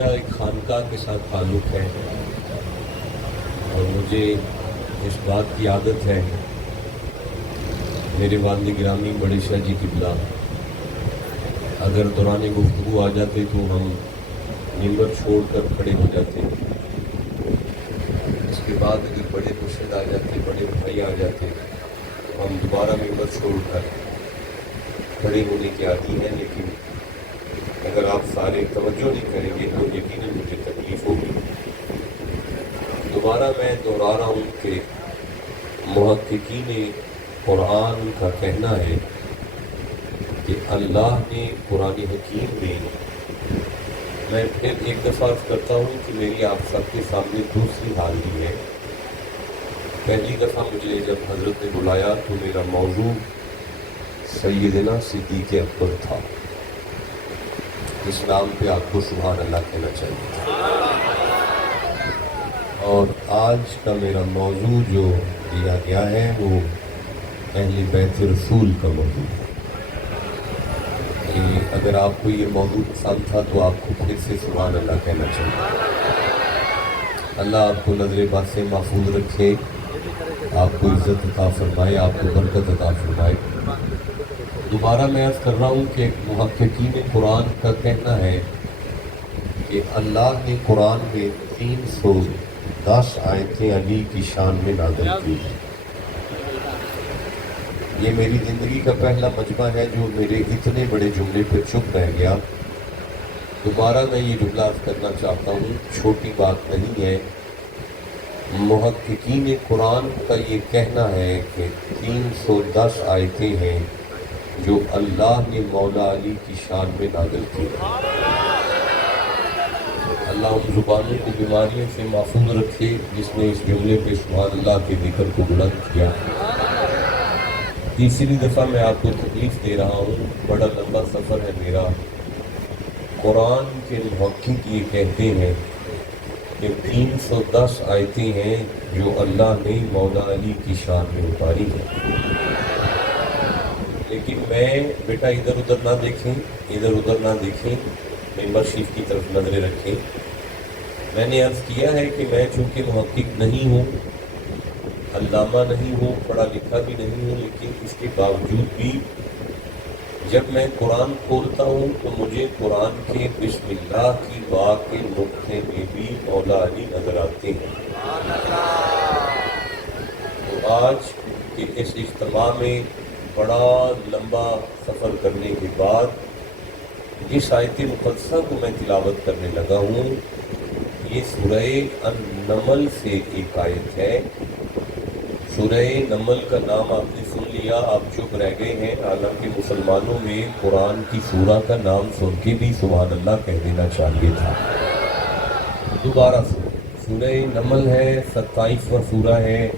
ایک خانقاہ کے ساتھ تعلق ہے اور مجھے اس بات کی عادت ہے، میرے والد گرامی بڑے شاہ جی قبلہ اگر دوران گفتگو آ جاتے تو ہم ممبر چھوڑ کر کھڑے ہو جاتے، اس کے بعد اگر بڑے مرشد آ جاتے، بڑے بھائی آ جاتے تو ہم دوبارہ ممبر چھوڑ کر کھڑے ہونے کے عادی ہیں، لیکن اگر آپ سارے توجہ نہیں کریں گے تو یقیناً مجھے تکلیف ہوگی۔ دوبارہ میں دہرا رہا ہوں کہ محققین قرآن کا کہنا ہے کہ اللہ نے قرآن حکیم میں پھر ایک دفعہ عرض کرتا ہوں کہ میری آپ سب کے سامنے دوسری حاضری ہے۔ پہلی دفعہ مجھے جب حضرت نے بلایا تو میرا موضوع سیدنا صدیق اکبر تھا، اس نام پہ آپ کو سبحان اللہ کہنا چاہیے، اور آج کا میرا موضوع جو دیا گیا ہے وہ اہل بیت رسول کا موضوع ہے۔ کہ اگر آپ کو یہ موضوع پسند تھا تو آپ کو پھر سے سبحان اللہ کہنا چاہیے۔ اللہ آپ کو نظر بد سے محفوظ رکھے، آپ کو عزت عطا فرمائے، آپ کو برکت عطا فرمائے۔ دوبارہ میں عرض کر رہا ہوں کہ محققین قرآن کا کہنا ہے کہ اللہ نے قرآن میں 310 آیتیں علی کی شان میں نازل کی ہیں۔ یہ میری زندگی کا پہلا مجمع ہے جو میرے اتنے بڑے جملے پہ چپ رہ گیا۔ دوبارہ میں یہ جملہ عرض کرنا چاہتا ہوں، چھوٹی بات نہیں ہے۔ محققین قرآن کا یہ کہنا ہے کہ 310 آیتیں ہیں جو اللہ نے مولا علی کی شان میں نازل کی۔ اللہ ان زبانوں کی بیماریوں سے محفوظ رکھے جس نے اس جملے پہ سبحان اللہ کے ذکر کو بلند کیا۔ تیسری دفعہ میں آپ کو تکلیف دے رہا ہوں، بڑا لمبا سفر ہے میرا۔ قرآن کے محقق یہ کہتے ہیں کہ 310 آیتیں ہیں جو اللہ نے مولا علی کی شان میں اتاری ہیں۔ لیکن میں بیٹا ادھر ادھر نہ دیکھیں، ادھر ادھر نہ دیکھیں، ممبر شریف کی طرف نظریں رکھیں۔ میں نے عرض کیا ہے کہ میں چونکہ محقق نہیں ہوں، علامہ نہیں ہوں، پڑھا لکھا بھی نہیں ہوں، لیکن اس کے باوجود بھی جب میں قرآن کھولتا ہوں تو مجھے قرآن کے بسم اللہ کی با کے نقطے میں بھی مولا علی نظر آتے ہیں۔ تو آج کے اس اجتماع میں بڑا لمبا سفر کرنے کے بعد جس آیت مقدسہ کو میں تلاوت کرنے لگا ہوں یہ سورہ النمل سے ایک آیت ہے۔ سورہ نمل کا نام آپ نے سن لیا، آپ چپ رہ گئے ہیں، حالانکہ مسلمانوں میں قرآن کی سورہ کا نام سن کے بھی سبحان اللہ کہہ دینا چاہیے تھا۔ دوبارہ سورہ نمل ہے، 27واں سورہ ہے،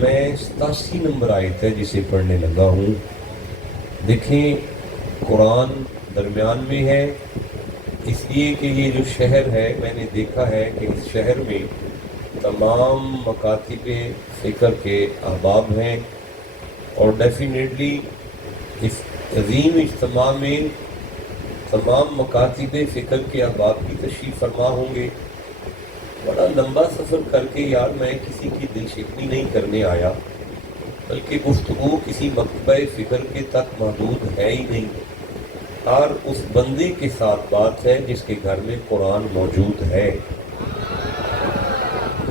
میں 87 نمبر آیت ہے جسے پڑھنے لگا ہوں۔ دیکھیں قرآن درمیان میں ہے، اس لیے کہ یہ جو شہر ہے میں نے دیکھا ہے کہ اس شہر میں تمام مکاتب فکر کے احباب ہیں، اور ڈیفینیٹلی اس عظیم اجتماع میں تمام مکاتب فکر کے احباب کی تشریف فرما ہوں گے۔ بڑا لمبا سفر کر کے یار میں کسی کی دل شکنی نہیں کرنے آیا، بلکہ گفتگو کسی مکتبہ فکر کے تک محدود ہے ہی نہیں، اور اس بندے کے ساتھ بات ہے جس کے گھر میں قرآن موجود ہے۔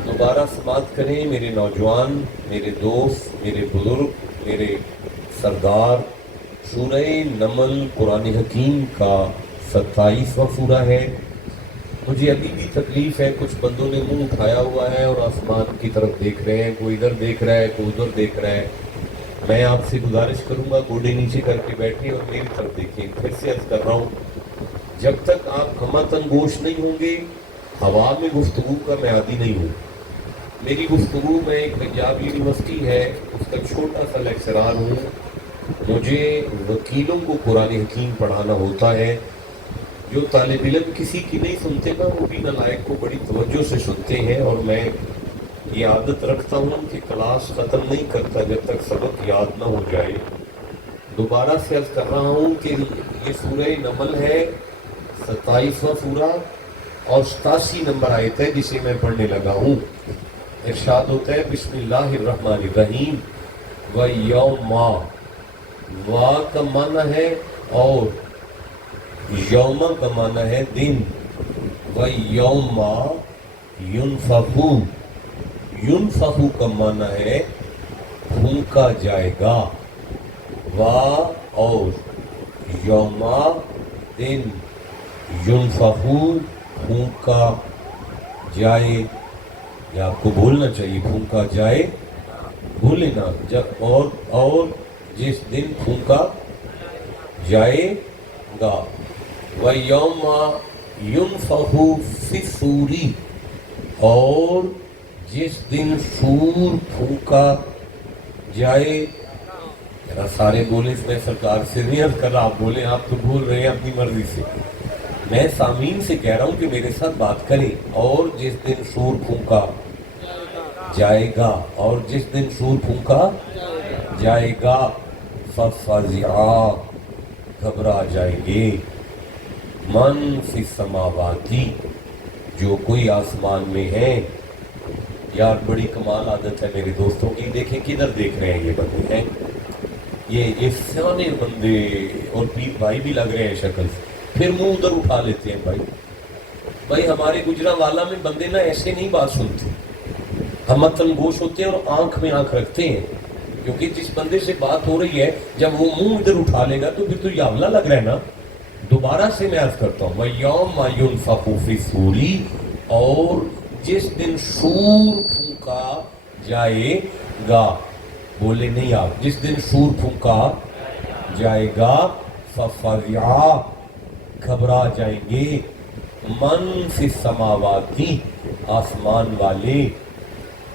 دوبارہ سماعت کریں میرے نوجوان، میرے دوست، میرے بزرگ، میرے سردار۔ سورہ نمل قرآن حکیم کا 27واں سورہ ہے۔ مجھے ابھی بھی تکلیف ہے، کچھ بندوں نے منہ اٹھایا ہوا ہے اور آسمان کی طرف دیکھ رہے ہیں، کوئی ادھر دیکھ رہا ہے، کوئی ادھر دیکھ رہا ہے۔ میں آپ سے گزارش کروں گا گوڑے نیچے کر کے بیٹھیں اور میری طرف دیکھیں۔ پھر سے عرض کر رہا ہوں، جب تک آپ ہمت گوش نہیں ہوں گے ہوا میں گفتگو کا میں عادی نہیں ہوں۔ میری گفتگو میں ایک پنجاب یونیورسٹی ہے اس کا چھوٹا سا لیکچرار ہوں۔ مجھے وکیلوں کو قرآن حکیم پڑھانا ہوتا ہے، جو طالب علم کسی کی نہیں سنتے نا وہ بھی نالائق کو بڑی توجہ سے سنتے ہیں، اور میں یہ عادت رکھتا ہوں کہ کلاس ختم نہیں کرتا جب تک سبق یاد نہ ہو جائے۔ دوبارہ سے عرض کر رہا ہوں کہ یہ سورہ نمل ہے، 27واں سورہ، اور 87 نمبر آیت ہے جسے میں پڑھنے لگا ہوں. ارشاد ہوتا ہے بسم اللہ الرحمن الرحیم وَيَوْمَ وا کا معنی ہے اور یوم کا معنی ہے دن. وَيَوْمَ يُنْفَخُ يُنْفَخُ کا معنی ہے پھونکا جائے گا. وا اور یوما دن يُنْفَخُ پھونکا جائے یا آپ کو بولنا چاہیے پھونکا جائے بولے نا جب اور جس دن پھونکا جائے گا. وَيَوْمَ يُنْفَخُ فِي الصُّورِ اور جس دن سور پھونکا جائے. ذرا سارے بولے میں سرکار سے نہیں عرض کر رہا آپ بولیں آپ تو بول رہے ہیں اپنی مرضی سے. میں سامعین سے کہہ رہا ہوں کہ میرے ساتھ بات کریں. اور جس دن سور پھونکا جائے گا اور جس دن سور پھونکا جائے گا فَفَزِعَا گھبرا جائیں گے. من فی السماواتی جو کوئی آسمان میں ہے. یار بڑی کمال عادت ہے میرے دوستوں کی. دیکھیں کدھر دیکھ رہے ہیں یہ بندے ہیں یہ سیانے بندے اور پیر بھائی بھی لگ رہے ہیں شکل سے. پھر منہ ادھر اٹھا لیتے ہیں. بھائی ہمارے گجرانوالہ میں بندے نہ ایسے نہیں بات سنتے. ہم متن گوش ہوتے ہیں اور آنکھ میں آنکھ رکھتے ہیں کیونکہ جس بندے سے بات ہو رہی ہے جب وہ منہ ادھر اٹھا لے گا تو پھر تو یاولا لگ رہا ہے نا. دوبارہ سے میں عرض کرتا ہوں وَيَوْمَ يُنْفَخُ فِي الصُّورِ اور جس دن سور پھونکا جائے گا. بولے نہیں آپ جس دن سور پھونکا جائے گا فَفَزِعَا گھبرا جائیں گے. من فی السماواتی آسمان والے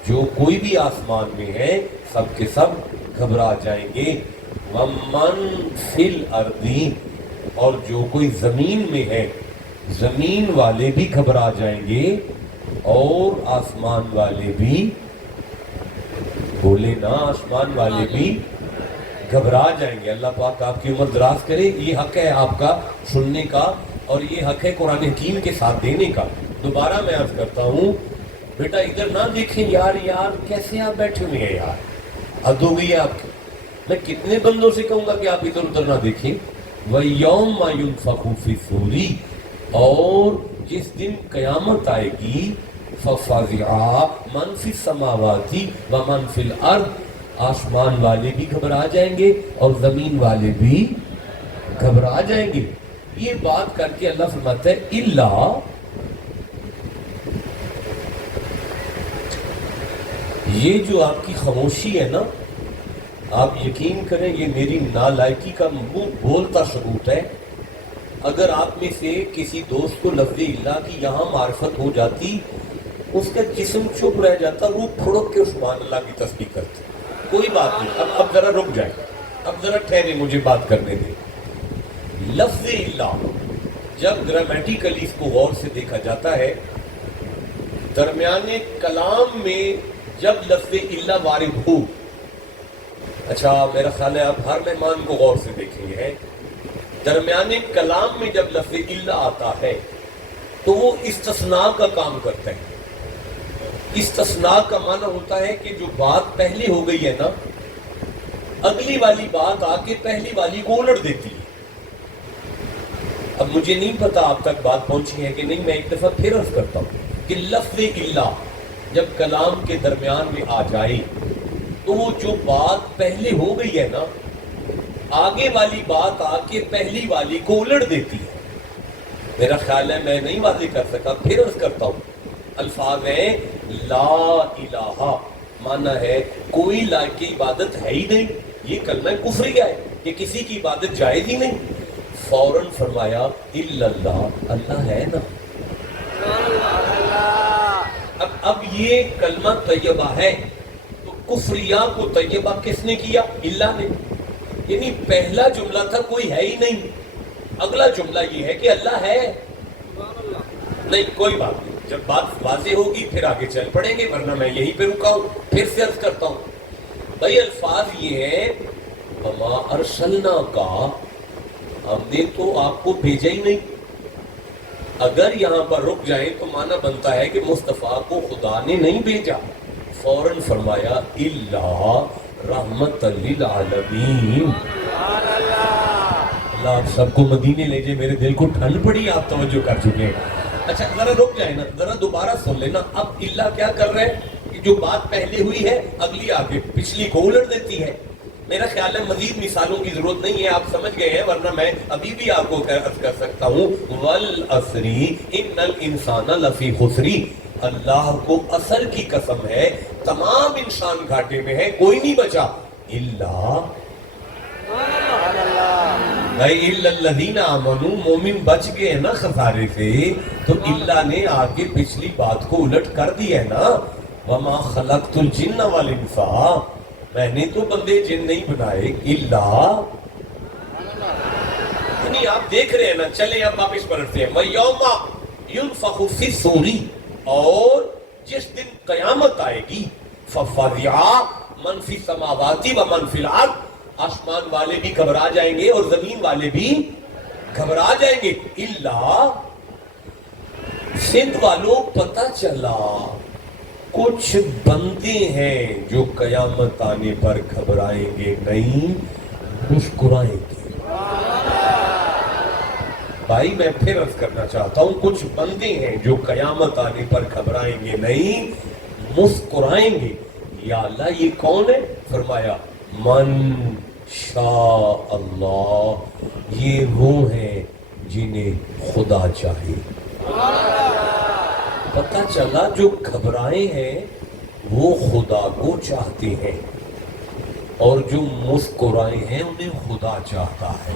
جو کوئی بھی آسمان میں ہے سب کے سب گھبرا جائیں گے. وَمَن فِي الْأَرْضِ اور جو کوئی زمین میں ہے زمین والے بھی گھبرا جائیں گے اور آسمان والے بھی بولے نا آسمان والے بھی گھبرا جائیں گے. اللہ پاک آپ کی عمر دراز کرے. یہ حق ہے آپ کا سننے کا اور یہ حق ہے قرآن حکیم کے ساتھ دینے کا. دوبارہ میں عرض کرتا ہوں بیٹا ادھر نہ دیکھیں یار کیسے آپ بیٹھے ہوئے ہیں یار. حد ہو گئی ہے آپ کی. میں کتنے بندوں سے کہوں گا کہ آپ ادھر ادھر نہ دیکھیں. وَيَوْمَ يُنْفَخُ فِي الصُّورِ اور جس دن قیامت آئے گی فَفَزِعَا مَن فِي السَّمَاوَاتِ وَمَن فِي الْأَرْضِ آسمان والے بھی گھبرا جائیں گے اور زمین والے بھی گھبرا جائیں گے. یہ بات کر کے اللہ فرماتا ہے اللہ یہ جو آپ کی خاموشی ہے نا آپ یقین کریں یہ میری نالائکی کا منہ بولتا ثبوت ہے. اگر آپ میں سے کسی دوست کو لفظ اللہ کی یہاں معرفت ہو جاتی اس کا جسم چپ رہ جاتا وہ پھڑک کے سبحان اللہ کی تسبیح کرتے. کوئی بات نہیں اب ذرا رک جائیں اب ذرا ٹھہرے مجھے بات کرنے دیں. لفظ اللہ جب گرامیٹیکلی اس کو غور سے دیکھا جاتا ہے درمیان کلام میں جب لفظ اللہ وارد ہو. اچھا میرا خیال ہے آپ ہر مہمان کو غور سے دیکھیں گے. درمیان کلام میں جب لفظ اللہ آتا ہے تو وہ استثناء کا کام کرتا ہے. استثناء کا معنی ہوتا ہے کہ جو بات پہلے ہو گئی ہے نا اگلی والی بات آ کے پہلی والی کو الٹ دیتی ہے. اب مجھے نہیں پتا آپ تک بات پہنچی ہے کہ نہیں. میں ایک دفعہ پھر عرض کرتا ہوں کہ لفظ اللہ جب کلام کے درمیان میں آ جائے تو وہ جو بات پہلے ہو گئی ہے نا آگے والی بات آ کے پہلی والی کو الٹ دیتی ہے. میرا خیال ہے میں نہیں واضح کر سکا پھر عرض کرتا ہوں. الفاظ ہیں لا الہ معنی ہے کوئی لائق کی عبادت ہے ہی نہیں. یہ کلمہ کفری ہے کہ کسی کی عبادت جائز ہی نہیں. فوراً فرمایا الا اللہ اللہ ہے نا. اب یہ کلمہ طیبہ ہے تو کفریہ کو طیبہ کس نے کیا؟ اللہ نے. یعنی پہلا جملہ تھا کوئی ہے ہی نہیں اگلا جملہ یہ ہے کہ اللہ ہے. نہیں کوئی بات نہیں جب بات واضح ہوگی پھر آگے چل پڑیں گے ورنہ میں یہیں پہ رکا ہوں. پھر سے عرض کرتا ہوں بھائی الفاظ یہ ہے وما ارسلنا کا ہم نے تو آپ کو بھیجا ہی نہیں. اگر یہاں پر رک جائیں تو معنی بنتا ہے کہ مصطفیٰ کو خدا نے نہیں بھیجا. فوراً فرمایا اللہ رحمت للعالمین. اللہ آپ سب کو مدینے لے جائے. میرے دل کو ٹھنڈ پڑی, آپ توجہ کر چکے ہیں. اچھا ذرا رک جائے نا, ذرا دوبارہ سن لینا. اب اللہ کیا کر رہے ہیں کہ جو بات پہلے ہوئی ہے اگلی آگے پچھلی کو الٹ دیتی ہے. میرا خیال ہے مزید مثالوں کی ضرورت نہیں ہے, آپ سمجھ گئے ہیں, ورنہ میں ابھی بھی آپ کو عرض کر سکتا ہوں والعصر ان الانسان لفی خسر. اللہ کو عصر کی قسم ہے, تمام انسان گھاٹے میں ہے, کوئی نہیں بچا. الذین آمنوا, مومن بچ گئے نا خسارے سے. تو اللہ نے آگے پچھلی بات کو الٹ کر دیا ہے نا. وما خلقت الجن والانس, میں نے تو بندے جن نہیں بنائے. اللہ یعنی آپ دیکھ رہے ہیں نا. چلیں اب واپس پلٹتے ہیں. وَيَوْمَ يُنْفَخُ فِي الصُّورِ, اور جس دن قیامت آئے گی. فَفَزِعَ مَنْ فِي السَّمَاوَاتِ وَمَنْ فِي الْأَرْضِ, آسمان والے بھی گھبرا جائیں گے اور زمین والے بھی گھبرا جائیں گے. اللہ سندھ والوں پتہ چلا کچھ بندے ہیں جو قیامت آنے پر گھبرائیں گے نہیں, مسکرائیں گے. بھائی میں پھر عرض کرنا چاہتا ہوں, کچھ بندے ہیں جو قیامت آنے پر گھبرائیں گے نہیں, مسکرائیں گے. یا اللہ یہ کون ہے؟ فرمایا من شاء اللہ, یہ وہ ہیں جنہیں خدا چاہے. پتہ چلا جو گھبرائے ہیں وہ خدا کو چاہتے ہیں, اور جو مسکرائے ہیں انہیں خدا چاہتا ہے.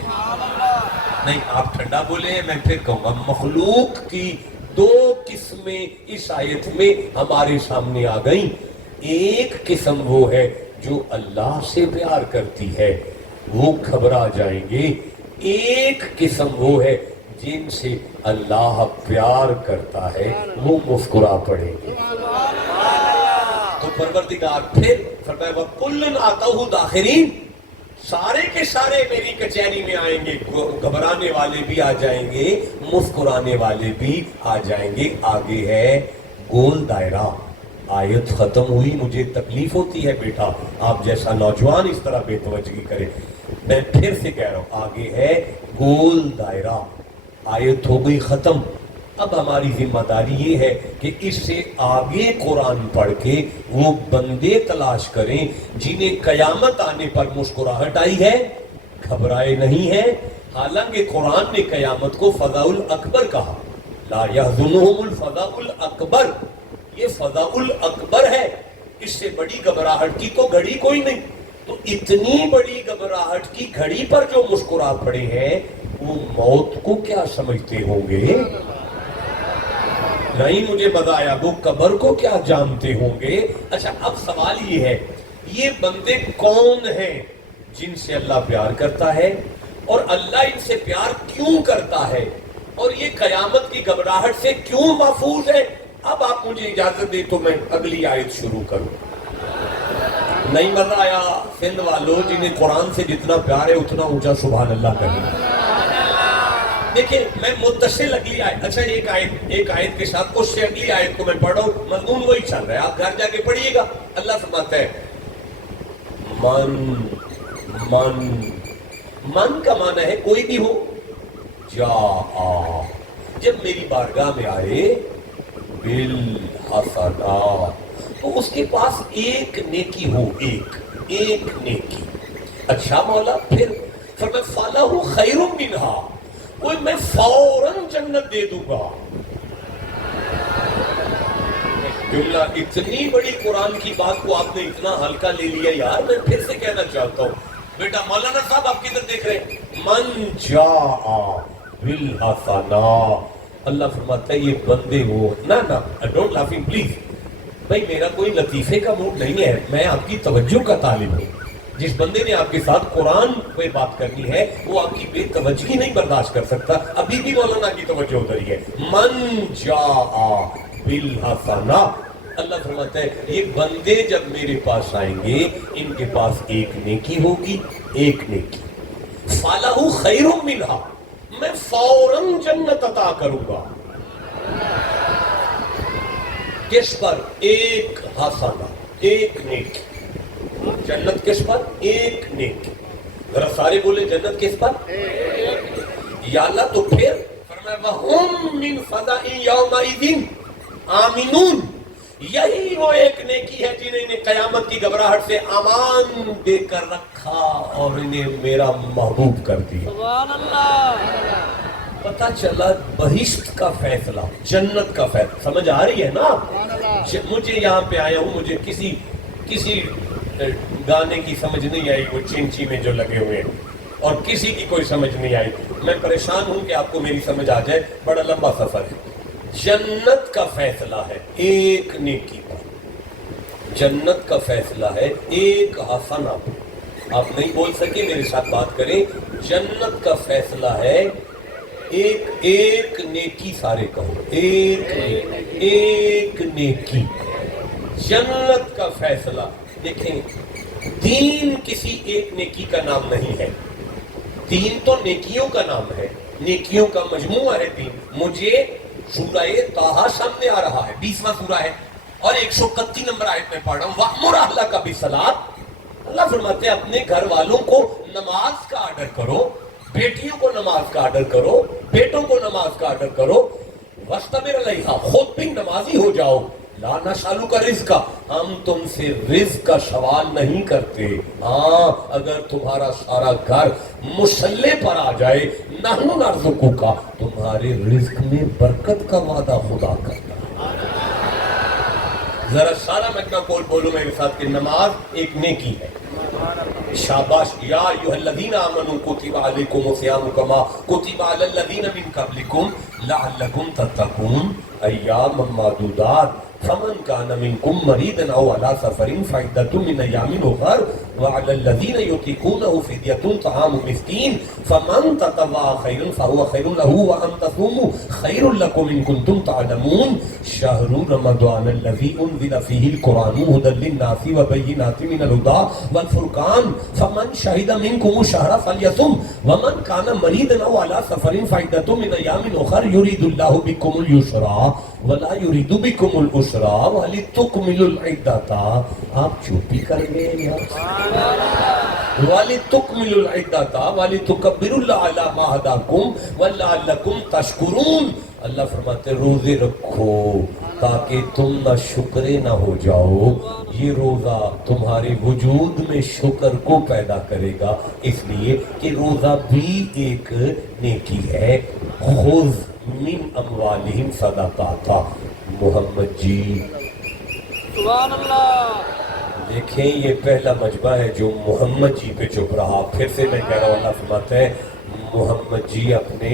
نہیں آپ ٹھنڈا بولے ہیں, میں پھر کہوں گا. مخلوق کی دو قسمیں اس آیت میں ہمارے سامنے آ گئیں. ایک قسم وہ ہے جو اللہ سے پیار کرتی ہے, وہ گھبرا جائیں گے. ایک قسم وہ ہے جن سے اللہ پیار کرتا ہے, وہ مسکرا پڑیں گے. تو پروردگار پھر فرمایا وَكُلٌّ آتَوْهُ دَاخِرِينَ, سارے کے سارے میری کچہری میں آئیں گے. گھبرانے والے بھی آ جائیں گے, مسکرانے والے بھی آ جائیں گے. آگے ہے گول دائرہ. آیت ختم ہوئی, مجھے تکلیف ہوتی ہے بیٹا آپ جیسا نوجوان اس طرح بے توجہی کرے. میں پھر سے کہہ رہا ہوں, آگے ہے گول دائرہ. آیت ہو گئی ختم. اب ہماری ذمہ داری یہ ہے کہ اس سے آگے قرآن پڑھ کے وہ بندے تلاش کریں جنہیں قیامت آنے پر مسکراہٹ آئی ہے, گھبرائے نہیں ہیں. حالانکہ قرآن نے قیامت کو فضاء الاکبر کہا. لا يحزنهم الفضاء الاکبر, یہ فضاء الاکبر ہے, اس سے بڑی گھبراہٹ کی تو گھڑی کوئی نہیں. تو اتنی بڑی گھبراہٹ کی گھڑی پر جو مسکرا پڑے ہیں وہ موت کو کیا سمجھتے ہوں گے؟ نہیں مجھے بتایا وہ قبر کو کیا جانتے ہوں گے. اچھا اب سوال یہ ہے, یہ بندے کون ہیں جن سے اللہ پیار کرتا ہے, اور اللہ ان سے پیار کیوں کرتا ہے, اور یہ قیامت کی گھبراہٹ سے کیوں محفوظ ہے؟ اب آپ مجھے اجازت دیں تو میں اگلی آیت شروع کروں. نہیں بتایا سندھ والوں, جنہیں قرآن سے جتنا پیار ہے اتنا اونچا سبحان اللہ کریں. دیکھیں میں متصل اگلی آیت, اچھا ایک آیت کے ساتھ اس سے اگلی آیت کو میں پڑھ رہا ہوں, مضمون وہی چل رہا ہے, آپ گھر جا کے پڑھیے گا. اللہ فرماتا ہے من کا معنی ہے کوئی بھی ہو. جا, جب میری بارگاہ میں آئے بالحسنہ, تو اس کے پاس ایک نیکی ہو, ایک نیکی. اچھا مولا پھر فرمایا فَلَهُ خَيْرٌ مِّنْهَا, کوئی میں فوراً جنت دے دوں گا. جملہ اتنی بڑی قرآن کی بات کو آپ نے اتنا ہلکا لے لیا یار. میں پھر سے کہنا چاہتا ہوں بیٹا, مولانا صاحب آپ کدھر دیکھ رہے ہیں؟ من جاء بالحسنہ, اللہ فرماتا ہے یہ بندے وہ نا ڈونٹ لافنگ پلیز. بھائی میرا کوئی لطیفے کا موڈ نہیں ہے, میں آپ کی توجہ کا طالب ہوں. جس بندے نے آپ کے ساتھ قرآن پہ بات کرنی ہے وہ آپ کی بے توجہی نہیں برداشت کر سکتا. ابھی بھی مولانا کی توجہ ادھر ہی ہے. من جاء بالحسنہ, اللہ فرماتا ہے یہ بندے جب میرے پاس آئیں گے ان کے پاس ایک نیکی ہوگی, ایک نیکی. فَلَهُ خَيْرٌ مِّنْهَا, میں فوراً جنت عطا کروں گا. کس پر؟ ایک حسنہ، ایک نیکی. جنت کس پر؟ ایک نیکی. ذرا سارے بولے جنت کس پر؟ یا اللہ. تو پھر فرمایا وَهُمْ مِنْ فَزَعٍ يَوْمَئِذٍ آمِنُونَ. یہی وہ ایک نیکی ہے جنہیں نے قیامت کی گھبراہٹ سے امان دے کر رکھا اور انہیں میرا محبوب کر دیا. سبحان اللہ. پتہ چلا بہشت کا فیصلہ، جنت کا فیصلہ. سمجھ آ رہی ہے نا؟ مجھے یہاں پہ آیا ہوں، مجھے کسی گانے کی سمجھ نہیں آئی، وہ چینچی میں جو لگے ہوئے ہیں، اور کسی کی کوئی سمجھ نہیں آئی. میں پریشان ہوں کہ آپ کو میری سمجھ آ جائے. بڑا لمبا سفر ہے. جنت کا فیصلہ ہے ایک نیکی پر. جنت کا فیصلہ ہے ایک حسنہ پر. آپ نہیں بول سکے، میرے ساتھ بات کریں. جنت کا فیصلہ ہے ایک نیکی. سارے کہو ایک نیکی. جنت کا فیصلہ. دیکھیں، دین کسی ایک نیکی کا نام نہیں ہے. دین تو نیکیوں کا نام ہے، نیکیوں کا مجموعہ ہے دین. مجھے سورہ طٰہٰ سامنے آ رہا ہے، 20واں سورہ ہے، اور 131 نمبر آیت میں پڑھ رہا ہوں. وَأْمُرْ أَهْلَكَ بِالصَّلَاةِ. اللہ فرماتے ہیں اپنے گھر والوں کو نماز کا آرڈر کرو، بیٹیوں کو نماز کا آرڈر کرو، بیٹوں کو نماز کا آرڈر کرو. وَاسْتَبِرْ عَلَيْهَا. خود بھی نمازی ہو جاؤ. لا نسألک رزقا. ہم تم سے رزق کا سوال نہیں کرتے. ہاں، اگر تمہارا سارا گھر مسلح پر آ جائے، نحن نرزقک، تمہارے رزق میں برکت کا وعدہ خدا کرتا ہے. ذرا سارا مجمع کول بولو میرے ساتھ کہ نماز ایک نیکی ہے. شاباش. یا ایھا الذین آمنوا کتب علیکم الصیام کما کتب علی الذین من قبلکم لعلکم تتقون ایاما معدودات. فمن كان منكم مريضا او على سفر فعدة من ايام اخر وعلى الذين يطيقونه فدية طعام مسكين فمن تطوع خيرا فهو خير له وان تصوموا خير لكم ان كنتم تعلمون. شهر رمضان الذي انزل فيه القرآن هدى للناس وبينات من الهدى والفرقان فمن شهد منكم الشهر فليصم ومن كان مريضا او على سفر فعدة من ايام اخر يريد الله بكم اليسر ولا يريد بكم العسر وَلِتُكْمِلُوا الْعِدَّةَ. آپ چوپی کر گئے یار. وَلِتُكْمِلُوا الْعِدَّةَ وَلِتُكَبِّرُوا اللَّهَ عَلَى مَا هَدَاكُمْ وَلَعَلَّكُمْ تَشْكُرُونَ. اللہ فرماتے روزے رکھو تاکہ تم نہ شکرے نہ ہو جاؤ. یہ روزہ تمہارے وجود میں شکر کو پیدا کرے گا، اس لیے کہ روزہ بھی ایک نیکی ہے. خذ من اموالہم صدقاتا. محمد جی سبحان اللہ. دیکھیں، یہ پہلا مجمع ہے جو محمد جی پہ چپ رہا. پھر سے میں کہہ رہا ہوں، اللہ فرماتا ہے محمد جی اپنے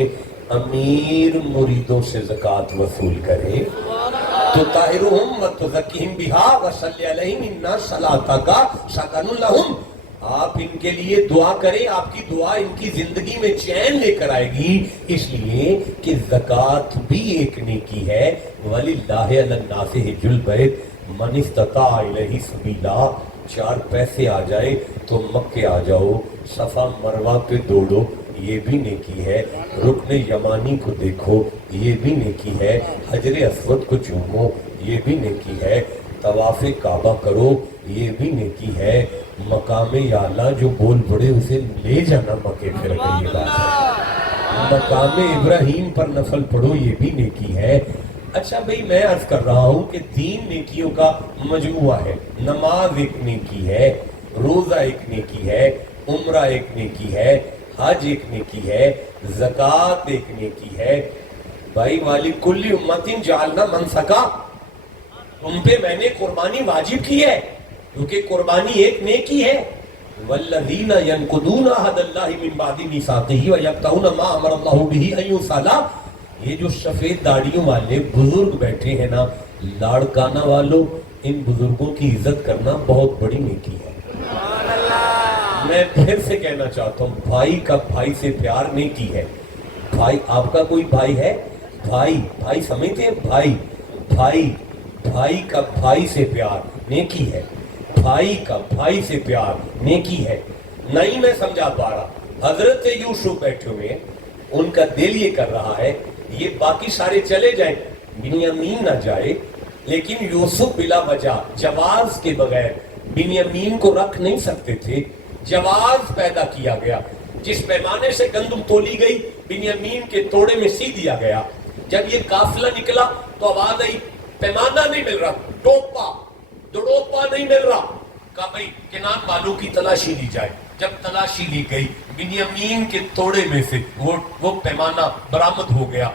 امیر مریدوں سے زکوٰۃ وصول کرے. تو طاہرہم وتزکیہم بہا وصلی علیہم ان صلاتک سکن لہم. آپ ان کے لیے دعا کریں، آپ کی دعا ان کی زندگی میں چین لے کر آئے گی، اس لیے کہ زکوٰۃ بھی ایک نیکی ہے. وَلِلَّهِ عَلَى النَّاسِ حِجُّ الْبَيْتِ مَنِ اسْتَطَاعَ إِلَيْهِ سَبِيلًا. 4 پیسے آ جائے تو مکے آ جاؤ، صفا مروہ پہ دوڑو، یہ بھی نیکی ہے. رکن یمانی کو دیکھو، یہ بھی نیکی ہے. حجر اسود کو چومو، یہ بھی نیکی ہے. طواف کعبہ کرو، یہ بھی نیکی ہے. مقام اعلیٰ جو بول پڑے اسے لے جانا مکے پھر گئی بات ہے. مقام ابراہیم پر نفل پڑھو، یہ بھی نیکی ہے. اچھا بھئی، میں عرض کر رہا ہوں کہ 3 نیکیوں کا مجموعہ ہے. نماز ایک نیکی ہے، روزہ ایک نیکی ہے، عمرہ ایک نیکی ہے، حج ایک نیکی ہے، زکوٰۃ ایک نیکی ہے. بھائی والی کلی امتن جعلنا منسکا، تم پہ میں نے قربانی واجب کی ہے کیونکہ قربانی ایک نیکی ہے. والذین ینقضون عہد اللہ من بعد میثاقہ ویقطعون ما امر اللہ بہ ان یوصل. یہ جو سفید داڑھیوں والے بزرگ بیٹھے ہیں نا، لاڑکانہ والوں، ان بزرگوں کی عزت کرنا بہت بڑی نیکی ہے. میں پھر سے کہنا چاہتا ہوں، بھائی کا بھائی سے پیار نیکی ہے. بھائی، آپ کا کوئی بھائی ہے؟ بھائی سمجھتے ہیں؟ بھائی کا بھائی سے پیار نیکی ہے. بھائی کا بھائی سے پیار نیکی ہے. نہیں میں سمجھا پا رہا. حضرت یوسف بیٹھے ہوئے، ان کا دل یہ کر رہا ہے یہ باقی سارے چلے جائیں، بنیامین نہ جائے، لیکن یوسف بلا وجہ جواز کے بغیر بنیامین کو رکھ نہیں سکتے تھے. جواز پیدا کیا گیا. جس پیمانے سے گندم تولی گئی بنیامین کے توڑے میں سی دیا گیا. جب یہ قافلہ نکلا تو آواز آئی پیمانہ نہیں مل رہا, ڈوپا نہیں مل رہا. کہا بھائی کنان والوں کی تلاشی لی جائے. جب تلاشی لی گئی بنیامین کے توڑے میں سے وہ پیمانہ برآمد ہو گیا.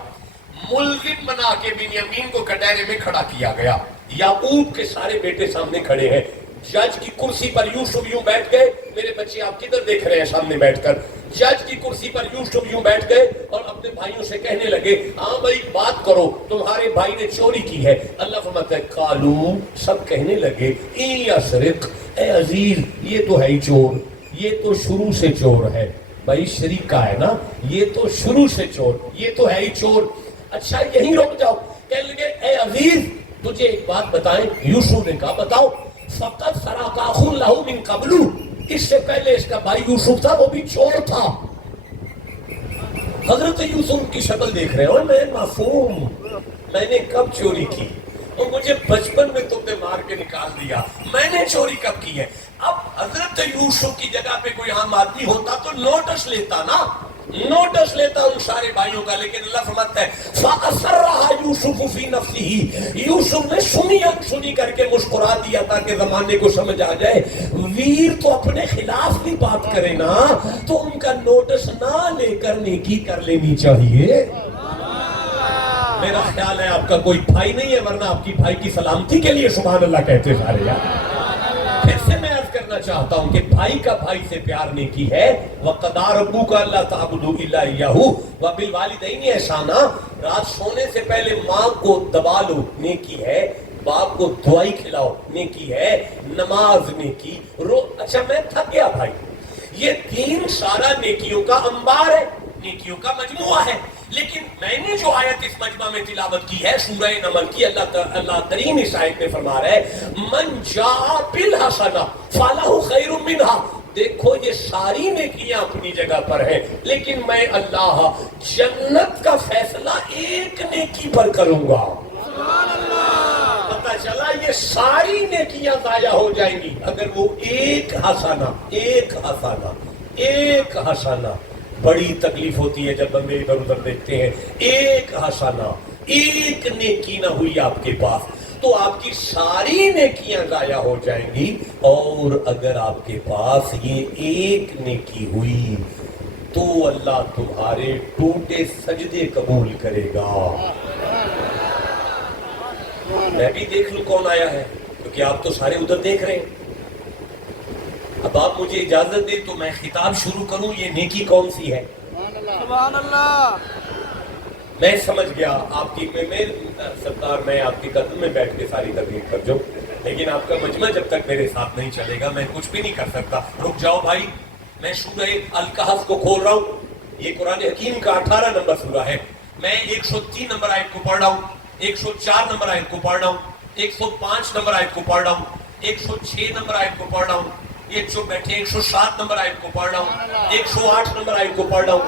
ملزم بنا کے بنیامین کو کٹہرے میں کھڑا کیا گیا. یعقوب کے سارے بیٹے سامنے کھڑے ہیں. جج کی کرسی پر یوسف یوں بیٹھ گئے. میرے بچے آپ کدھر دیکھ رہے ہیں سامنے بیٹھ کر؟ جج کی کرسی پر یوسف یوں بیٹھ گئے اور اپنے بھائیوں سے کہنے لگے ہاں بھائی بات کرو, تمہارے بھائی نے چوری کی ہے. اللہ فرماتا ہے قالو, سب کہنے لگے ای یسرق, اے عزیز یہ تو ہے ہی چور, یہ تو شروع سے چور ہے. بھائی شریک کا ہے نا, یہ تو شروع سے چور, یہ تو ہے ہی چور. اچھا یہیں رک جاؤ. کہنے لگے اے عزیز تجھے ایک بات بتائیں. یوسف نے کہا بتاؤ. فقط سرق اخ لہ من قبل, اس سے پہلے اس کا بھائی یوسف تھا, وہ بھی چور تھا. حضرت یوسف کی شکل دیکھ رہے ہیں اور میں معصوم, میں نے کب چوری کی, اور مجھے بچپن میں تم نے مار کے نکال دیا, میں نے چوری کب کی ہے. اب حضرت یوسف کی جگہ پہ کوئی عام آدمی ہوتا تو نوٹس لیتا نا, نوٹس لیتا ان سارے بھائیوں کا. لیکن اللہ فرماتا ہے فَأَسَرَّهَا يُوسُفُ فِي نَفْسِهِ, یوسف نے سنی کر کے مسکرا دیا تاکہ زمانے کو سمجھ آ جائے ویر تو اپنے خلاف بھی بات کرے نا, تو ان کا نوٹس نہ لے کر نیکی کر لینی چاہیے. میرا خیال ہے آپ کا کوئی بھائی نہیں ہے, ورنہ آپ کی بھائی کی سلامتی کے لیے سبحان اللہ کہتے سارے یار. پھر سے میں عرض کرنا چاہتا ہوں کہ بھائی کا بھائی سے پیار نیکی ہے. وَقَضَىٰ رَبُّكَ أَلَّا تَعْبُدُوا إِلَّا إِيَّاهُ وَبِالْوَالِدَيْنِ إِحْسَانًا, رات سونے سے پہلے ماں کو دبا لو نیکی ہے, باپ کو دوائی کھلاؤ نیکی ہے, نماز نیکی اچھا میں تھک گیا بھائی, یہ دین سارا نیکیوں کا انبار ہے, نیکیوں کا مجموعہ ہے. لیکن میں نے جو آیت اس مجمع میں تلاوت کی ہے سورہ نمل کی, اللہ کریم اس آیت میں فرما رہا ہے من جاء بالحسنہ فلہ خیر منہا. دیکھو یہ ساری نیکیاں اپنی جگہ پر ہیں, لیکن میں اللہ جنت کا فیصلہ ایک نیکی پر کروں گا. پتہ چلا یہ ساری نیکیاں ضائع ہو جائیں گی اگر وہ ایک حسنہ. بڑی تکلیف ہوتی ہے جب بندے ادھر ادھر دیکھتے ہیں, ایک حسنہ, ایک نیکی نہ ہوئی آپ کے پاس تو آپ کی ساری نیکیاں ضائع ہو جائیں گی. اور اگر آپ کے پاس یہ ایک نیکی ہوئی تو اللہ تمہارے ٹوٹے سجدے قبول کرے گا. میں بھی دیکھ لوں کون آیا ہے, کیونکہ آپ تو سارے ادھر دیکھ رہے ہیں. اب آپ مجھے اجازت دیں تو میں خطاب شروع کروں, یہ نیکی کون سی ہے. سبحان اللہ. میں سمجھ گیا آپ کی, میں سرکار میں آپ کے قدم میں بیٹھ کے ساری تقریر کر جاؤں, لیکن آپ کا مجمع جب تک میرے ساتھ نہیں چلے گا میں کچھ بھی نہیں کر سکتا. رک جاؤ بھائی, میں سورہ الکہف کو کھول رہا ہوں. یہ قرآن حکیم کا 18 نمبر سورہ ہے. میں 103 نمبر آیت کو پڑھ رہا ہوں, 104 نمبر آیت کو پڑھ رہا ہوں, 105 نمبر آیت کو پڑھ رہا ہوں, 106 نمبر آیت کو پڑھ رہا ہوں, یہ جو بیٹھے 107 نمبر آیت کو پڑھ رہا ہوں, 108 نمبر آیت کو پڑھ رہا ہوں,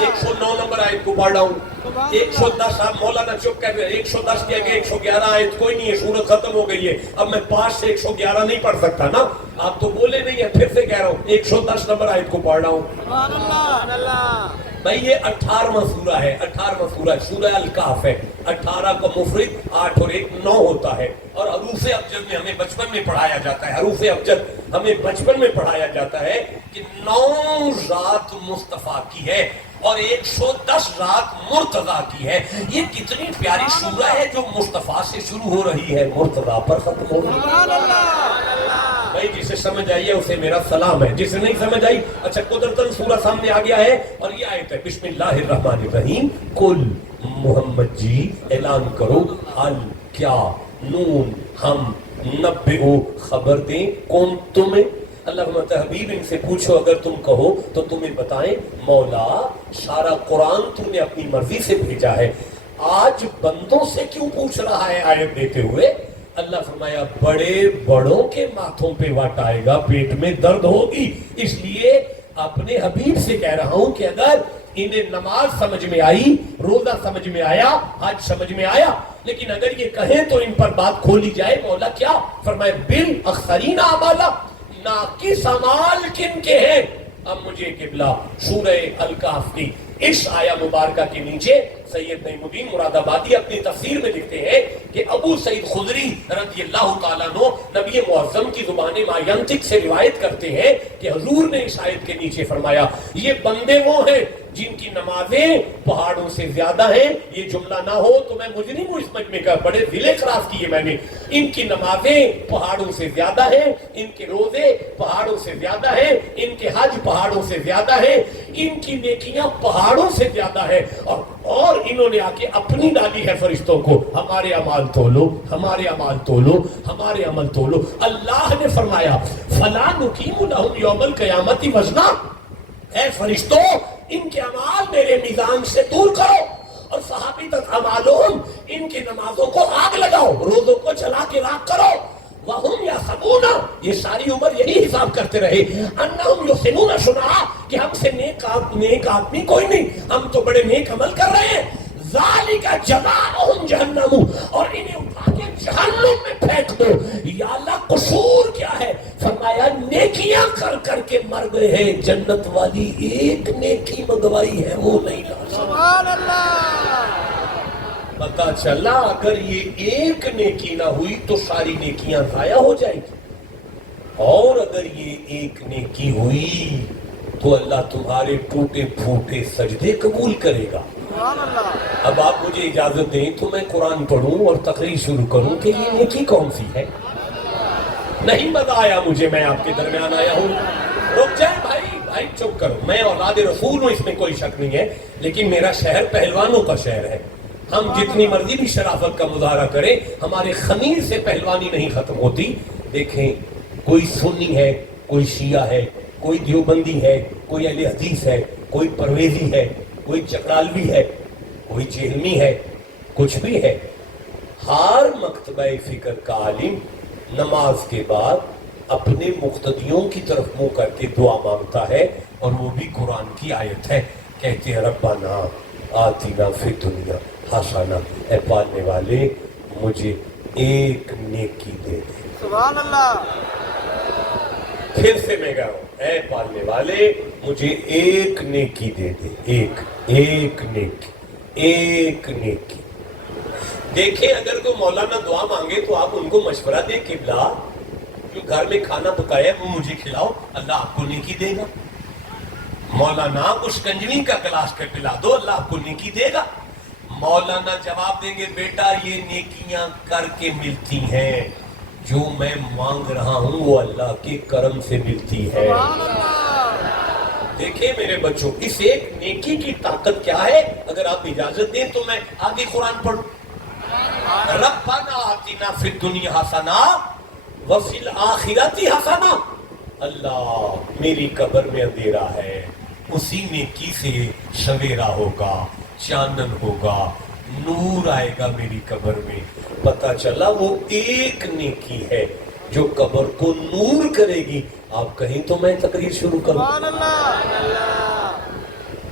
109 نمبر آیت کو پڑھ رہا ہوں, 110. آپ مولانا چپ کہہ رہے 110 کیا کہ 111 آیت کوئی نہیں ہے, سورت ختم ہو گئی ہے. اب میں 5 سے 111 نہیں پڑھ سکتا نا, آپ تو بولے نہیں ہے, پھر سے کہہ رہا ہوں 110 نمبر آیت کو پڑھ رہا ہوں. سبحان اللہ. بھائی یہ 18واں سورہ ہے, 18واں سورہ سورہ الکہف ہے. 18 کا مفرد 8 اور 1 9 ہوتا ہے. اور حروف ابجد میں ہمیں بچپن میں پڑھایا جاتا ہے, حروف ابجد ہمیں بچپن میں پڑھایا جاتا ہے کہ 9 ذات مصطفیٰ کی ہے اور 110 ذات مرتضیٰ کی ہے. یہ کتنی پیاری سورہ ہے جو مصطفیٰ سے شروع ہو رہی ہے, مرتضیٰ پر ختم ہو رہی ہے. سبحان اللہ. بھائی جسے سمجھ آئی ہے اسے میرا سلام ہے, جسے نہیں سمجھ آئی اچھا قدرتاً سورہ سامنے آ گیا ہے اور یہ آیت ہے بسم اللہ الرحمن الرحیم. کل محمد جی اعلان کرو, حل کیا نون ہم نبئو خبر دیں کون تمہیں. اللہ فرماتا ہے حبیب ان سے پوچھو اگر تم کہو تو تمہیں بتائیں. مولا سارا قرآن تم نے اپنی مرضی سے بھیجا ہے, آج بندوں سے کیوں پوچھ رہا ہے آیت دیتے ہوئے. اللہ فرمایا بڑے بڑوں کے ماتھوں پہ وٹ آئے گا, پیٹ میں درد ہوگی, اس لیے اپنے حبیب سے کہہ رہا ہوں کہ اگر انہیں نماز سمجھ میں آئی, روزہ سمجھ میں آیا, حج سمجھ میں آیا, لیکن اگر یہ کہیں تو ان پر بات کھولی جائے. مولا کیا فرمائے؟ بالاخسرین اعمالا، ناقص اعمال کن کے ہیں؟ اب مجھے قبلہ سورہ الکہف کی اس آیا مبارکہ کے نیچے سید نعیم الدین مراد آبادی اپنی تفسیر میں لکھتے ہیں کہ ابو سعید خدری رضی اللہ تعالیٰ عنہ نبی معظم کی زبان ما ینطق سے روایت کرتے ہیں کہ حضور نے اس آیت کے نیچے فرمایا یہ بندے وہ ہیں جن کی نمازیں پہاڑوں سے زیادہ ہیں. یہ جملہ نہ ہو تو میں مجرم ہوں اس مجمع کا، بڑے ضلع خراف کیے میں نے. ان کی نمازیں پہاڑوں سے زیادہ ہیں، ان کے روزے پہاڑوں سے زیادہ ہیں، ان کے حج پہاڑوں سے زیادہ ہیں، ان کی نیکیاں پہاڑوں سے زیادہ ہیں. اور انہوں نے آ کے اپنی ڈالی ہے فرشتوں کو، ہمارے اعمال تولو، ہمارے اعمال تولو، ہمارے عمل تولو. اللہ نے فرمایا فَلَا نُقِيمُ لَهُمْ يَوْمَ الْقِيَامَةِ وَزْنًا، اے فرشتوں ان کے اعمال میرے میزان سے دور کرو. اور صحابی تک اعمالهم، ان کے نمازوں کو آگ لگاؤ، روزوں کو جلا کے راکھ کرو. وَهُمْ يَحْسَبُونَ، یہ ساری عمر یہی حساب کرتے رہے، أَنَّهُمْ يُحْسِنُونَ صُنْعًا، کہ ہم سے نیک آدمی کوئی نہیں، ہم تو بڑے نیک عمل کر رہے ہیں. ذَلِكَ جَزَاؤُهُمْ جَهَنَّمُ، اور انہیں اٹھا کے جہنم میں پھینک دو. یا اللہ قصور کیا ہے؟ فرمایا نیکیاں کر کر کے مر گئے ہیں، جنت والی ایک نیکی منگوائی ہے وہ نہیں لا. سبحان اللہ. پتا چلا اگر یہ ایک نیکی نہ ہوئی تو ساری نیکیاں ضائع ہو جائیں گی، اور اگر یہ ایک نیکی ہوئی تو اللہ تمہارے ٹوٹے پھوٹے سجدے قبول کرے گا. سبحان اللہ. اب آپ مجھے اجازت دیں تو میں قرآن پڑھوں اور تقریر شروع کروں کہ یہ نیکی کون سی ہے. نہیں مزہ آیا مجھے، میں آپ کے درمیان آیا ہوں. رک جائیں بھائی چپ کرو. میں اولاد رسول ہوں، اس میں کوئی شک نہیں ہے، لیکن میرا شہر پہلوانوں کا شہر ہے. ہم جتنی مرضی بھی شرافت کا مظاہرہ کریں، ہمارے خمیر سے پہلوانی نہیں ختم ہوتی. دیکھیں کوئی سنی ہے، کوئی شیعہ ہے، کوئی دیوبندی ہے، کوئی اہل حدیث ہے، کوئی پرویزی ہے، کوئی چکرالوی ہے، کوئی چہلمی ہے، کچھ بھی ہے. ہر مکتبہ فکر کا عالم نماز کے بعد اپنے مقتدیوں کی طرف منہ کر کے دعا مانگتا ہے، اور وہ بھی قرآن کی آیت ہے. کہتے ہیں ربنا آتنا فی الدنیا حسنہ، اے پالنے والے مجھے ایک نیکی دے دے. سبحان اللہ. پھر سے میں کہہ رہا ہوں، اے پالنے والے مجھے ایک نیکی دے دے. ایک نیکی. دیکھیں اگر کوئی مولانا دعا مانگے تو آپ ان کو مشورہ دیں، قبلہ جو گھر میں کھانا پکایا ہے وہ مجھے کھلاؤ، اللہ آپ کو نیکی دے گا. مولانا اس کنجنی کا گلاس کے پلا دو، اللہ آپ کو نیکی دے گا. مولانا جواب دیں گے بیٹا یہ نیکیاں کر کے ملتی ہیں، جو میں مانگ رہا ہوں وہ اللہ کے کرم سے ملتی ہے. سبحان اللہ. دیکھیں میرے بچوں، اس ایک نیکی کی طاقت کیا ہے. اگر آپ اجازت دیں تو میں آگے قرآن پڑھوں. ربنا آتنا فی الدنیا حسنہ وفی الآخرۃ حسنہ. اللہ میری قبر میں اندھیرا ہے، اسی نیکی سے سویرا ہوگا، چاندن ہوگا، نور آئے گا میری قبر میں. پتہ چلا وہ ایک نیکی ہے جو قبر کو نور کرے گی. آپ کہیں تو میں تقریر شروع کروں. سبحان اللہ.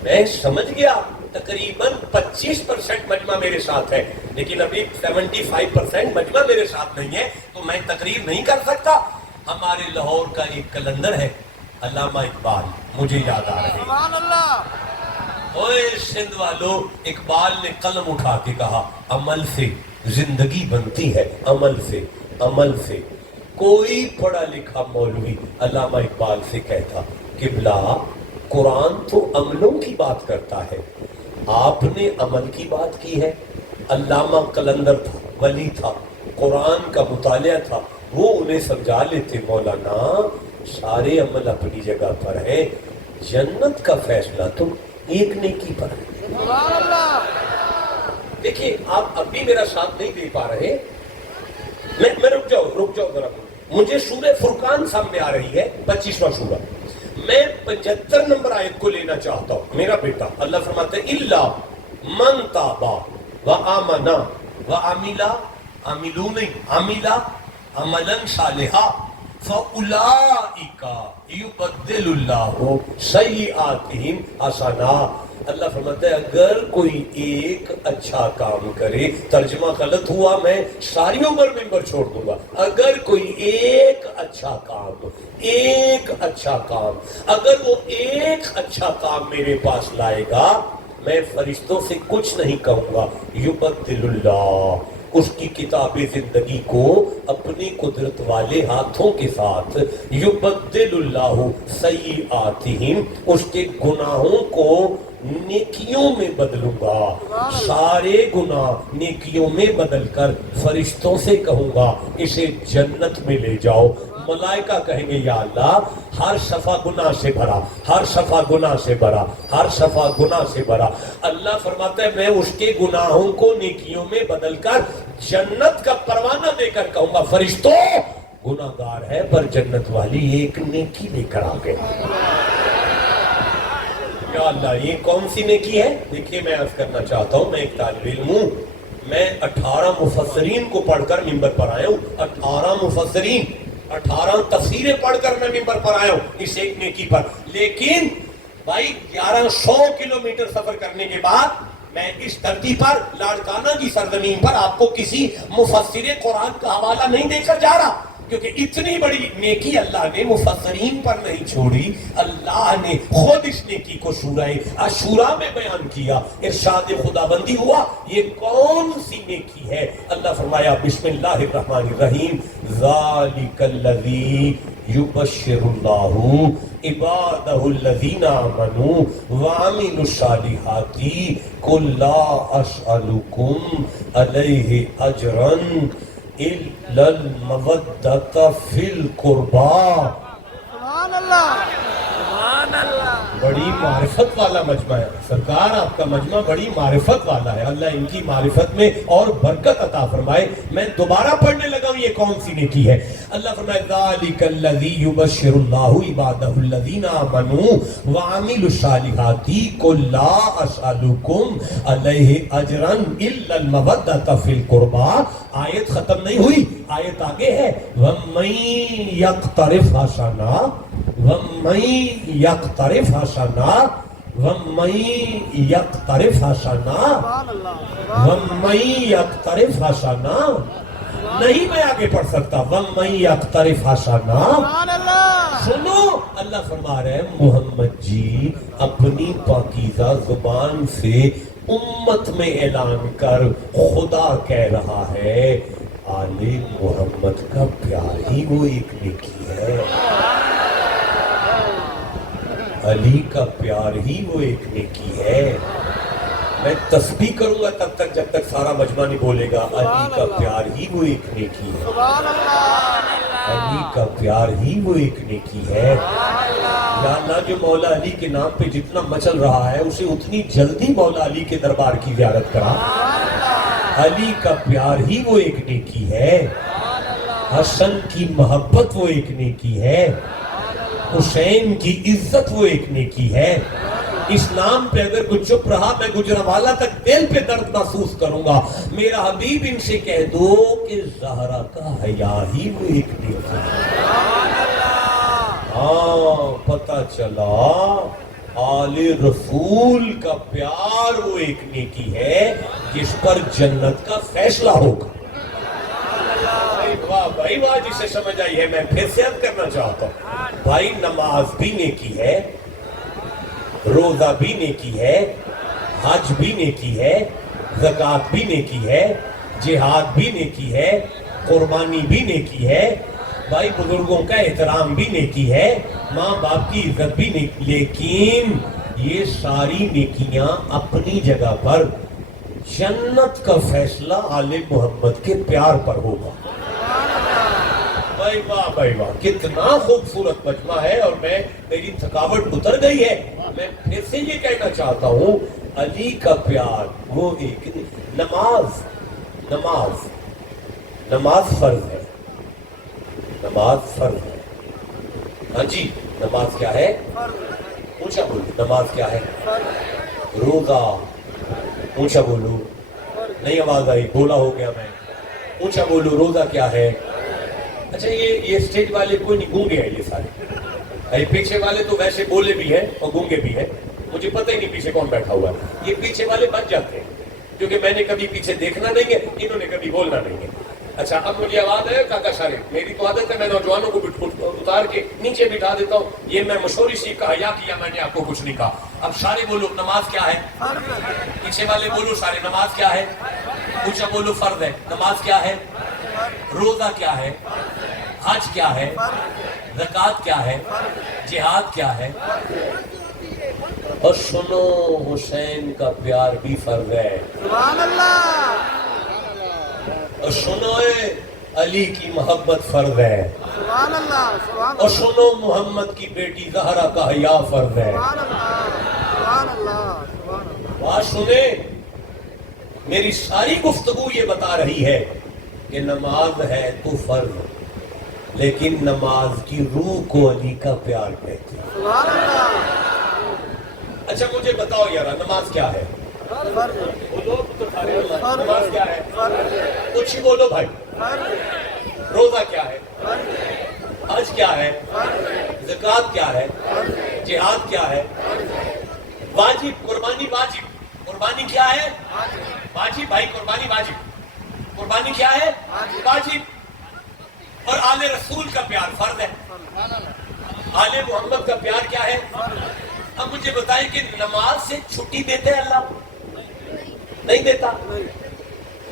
میں سمجھ گیا تقریباً 25% مجمع میرے ساتھ ہے، لیکن ابھی 75% مجمع میرے ساتھ نہیں ہے، تو میں تقریر نہیں کر سکتا. ہمارے لاہور کا ایک کلندر ہے علامہ اقبال، مجھے یاد آ رہے ہیں. سبحان اللہ. اوے سندھ والو، اقبال نے قلم اٹھا کے کہا عمل سے زندگی بنتی ہے، عمل سے. کوئی پڑھا لکھا مولوی علامہ اقبال سے کہتا قبلہ قرآن تو عملوں کی بات کرتا ہے، آپ نے عمل کی بات کی ہے. علامہ قلندر تھا، ولی تھا، قرآن کا مطالعہ تھا، وہ انہیں سمجھا لیتے مولانا سارے عمل اپنی جگہ پر ہیں، جنت کا فیصلہ تو ایک نیکی پر ہے. سبحان اللہ. دیکھیں آپ اب بھی میرا ساتھ نہیں دے پا رہے. میں رک جاؤ ذرا. مجھے سورہ فرقان سامنے آ رہی ہے، 25واں سورہ. میں 75 نمبر آیت کو لینا چاہتا ہوں. میرا بیٹا اللہ فرماتے ہیں الا من تابا وآمن وعمل عملا صالحا فاولئک یبدل اللہ سیئاتہم حسنات. اللہ فرماتا ہے اگر کوئی ایک اچھا کام کرے، ترجمہ غلط ہوا میں ساری عمر ممبر چھوڑ دوں گا، اگر کوئی ایک اچھا کام اگر وہ ایک اچھا کام میرے پاس لائے گا، میں فرشتوں سے کچھ نہیں کہوں گا، یبدل اللہ، اس کی کتاب زندگی کو اپنی قدرت والے ہاتھوں کے ساتھ، یبدل اللہ سیئاتہم، اس کے گناہوں کو نیکیوں میں بدلوں گا، سارے گناہ نیکیوں میں بدل کر فرشتوں سے کہوں گا اسے جنت میں لے جاؤ۔ ملائکہ کہیں گے یا اللہ ہر صفحہ گناہ سے بھرا، ہر صفحہ گناہ سے بھرا، ہر صفحہ گناہ سے بھرا۔ اللہ فرماتا ہے میں اس کے گناہوں کو نیکیوں میں بدل کر جنت کا پروانہ دے کر کہوں گا فرشتوں گناہگار ہے پر جنت والی ایک نیکی لے کر آ گئے۔ یا اللہ یہ کون سی نیکی ہے؟ دیکھیے میں عرض کرنا چاہتا ہوں، میں ایک طالب علم ہوں، میں 18 مفسرین کو پڑھ کر ممبر پر آیا ہوں، 18 مفسرین، 18 تفسیریں پڑھ کر میں ممبر پر آیا ہوں اس ایک نیکی پر، لیکن بھائی 1100 کلومیٹر سفر کرنے کے بعد میں اس دھرتی پر لاڑکانہ کی سرزمین پر آپ کو کسی مفسر قرآن کا حوالہ نہیں دے کر جا رہا، کیونکہ اتنی بڑی نیکی اللہ نے مفسرین پر نہیں چھوڑی، اللہ نے خود اس نیکی کو سورہ عاشوراء میں بیان کیا، ارشاد خداوندی ہوا یہ کون سی نیکی ہے؟ اللہ فرمایا بسم اللہ الرحمن الرحیم، ذالک الذی یبشر اللہ عبادہ الذین آمنوا وعملوا الصالحات قل لا اسألکم علیہ اجرا الا المودۃ فی القربى۔ سبحان اللہ، سبحان اللہ۔ بڑی معرفت والا مجمع ہے سرکار، آپ کا مجمع بڑی معرفت والا ہے، اللہ ان کی معرفت میں اور برکت عطا فرمائے۔ میں دوبارہ پڑھنے لگا ہوں یہ کون سی نیکی ہے؟ اللہ فرمائے ذالک الذی یبشر اللہ عبادہ الذین آمنوا وعملوا الصالحات قل لا اسألکم علیہ اجرا الا المودۃ فی القربى۔ آیت ختم نہیں ہوئی، آیت آگے ہے وَمَن یقترف حسنا وَمَن یقترف حسنا وَمَن یقترف حسنا سبحان اللہ، وَمَن یقترف حسنا، نہیں میں آگے پڑھ سکتا، وَمَن یقترف حسنا۔ سبحان اللہ۔ سنو اللہ فرما رہے ہیں محمد جی اپنی پاکیزہ زبان سے امت میں اعلان کر خدا کہہ رہا ہے آل محمد کا پیار ہی وہ ایک نیکی ہے، علی کا پیار ہی وہ ایک نیکی ہے۔ میں تسبیح کروں گا تب تک جب تک سارا مجمع نہیں بولے گا علی کا پیار ہی وہ ایک نیکی ہے، سبحان اللہ، علی کا پیار ہی وہ ایک نیکی ہے۔ یا اللہ جو مولا علی کے نام پہ جتنا مچل رہا ہے اسے اتنی جلدی مولا علی کے دربار کی زیارت کرا۔ علی کا پیار ہی وہ ایک نیکی ہے، حسن کی محبت وہ ایک نیکی ہے، حسین کی عزت وہ ایک نیکی ہے۔ اس نام پہ اگر کوئی چپ رہا میں گجرانوالہ تک دل پہ درد محسوس کروں گا۔ میرا حبیب ان سے کہہ دو کہ زہرا کا حیا ہی وہ ایک نیکی ہے۔ ہاں پتہ چلا آل رسول کا پیار وہ ایک نیکی ہے جس پر جنت کا فیصلہ ہوگا۔ واہ بھائی واہ، جسے سمجھ آئی ہے میں پھر سے عرض کرنا چاہتا ہوں بھائی، نماز بھی نیکی ہے، روزہ بھی نیکی ہے، حج بھی نیکی ہے، زکوٰۃ بھی نیکی ہے، جہاد بھی نیکی ہے، قربانی بھی نیکی ہے، بھائی بزرگوں کا احترام بھی نیکی ہے، ماں باپ کی عزت بھی نیکی، لیکن یہ ساری نیکیاں اپنی جگہ پر جنت کا فیصلہ آل محمد کے پیار پر ہوگا۔ بھائی واہ بھائی واہ، کتنا خوبصورت مجمع ہے، اور میری تھکاوٹ اتر گئی ہے۔ میں پھر سے یہ کہنا چاہتا ہوں علی کا پیار وہ ایک نماز فرض ہے، نماز فرض ہے۔ ہاں جی نماز کیا ہے؟ اونچا بولو، نماز کیا ہے؟ روزہ، اونچا بولو، نہیں آواز آئی، بولا ہو گیا میں، اونچا بولو، روزہ کیا ہے؟ اچھا یہ اسٹیج والے کوئی نہیں، گونگے ہیں یہ سارے، پیچھے والے تو ویسے بولے بھی ہیں اور گونگے بھی ہیں، مجھے پتہ ہی نہیں پیچھے کون بیٹھا ہوا ہے. یہ پیچھے والے بچ جاتے ہیں کیونکہ میں نے کبھی پیچھے دیکھنا نہیں ہے, انہوں نے کبھی بولنا نہیں ہے. اچھا اب مجھے آواز ہے کاکا شارف, میری تو عادت ہے میں نوجوانوں کو اتار کے نیچے بٹھا دیتا ہوں. یہ میں مشہوری سیکھ کا حیا کیا, میں نے آپ کو کچھ نہیں کہا. اب سارے بولو نماز کیا ہے, پیچھے والے بولو سارے نماز کیا ہے, اونچا بولو فرض ہے. نماز کیا ہے, روزہ کیا ہے, حج کیا ہے, زکوٰۃ کیا ہے, جہاد کیا ہے. اور سنو حسین کا پیار بھی فرض ہے. سبحان اللہ. اور سنو علی کی محبت فرض ہے. سبحان اللہ. سبحان اور اللہ. سنو محمد کی بیٹی زہرا کا حیا فرض ہے. سبحان اللہ. سبحان اللہ. سبحان اللہ. بات سنیں, میری ساری گفتگو یہ بتا رہی ہے کہ نماز ہے تو فرض, لیکن نماز کی روح کو علی کا پیار کہتے ہیں. سبحان اللہ. اچھا مجھے بتاؤ یار, نماز کیا ہے؟ فرض. نماز کیا ہے؟ فرض. کچھ ہی بولو بھائی. فرض. روزہ کیا ہے؟ فرض. حج کیا ہے؟ فرض. زکوٰۃ کیا ہے؟ فرض. جہاد کیا ہے؟ واجب, قربانی واجب. قربانی کیا ہے؟ واجب بھائی, قربانی واجب. قربانی کیا ہے؟ واجب. اور آل رسول کا پیار فرض ہے. آل محمد کا پیار کیا ہے؟ اب مجھے بتائیں کہ نماز سے چھٹی دیتے ہیں اللہ؟ نہیں دیتا.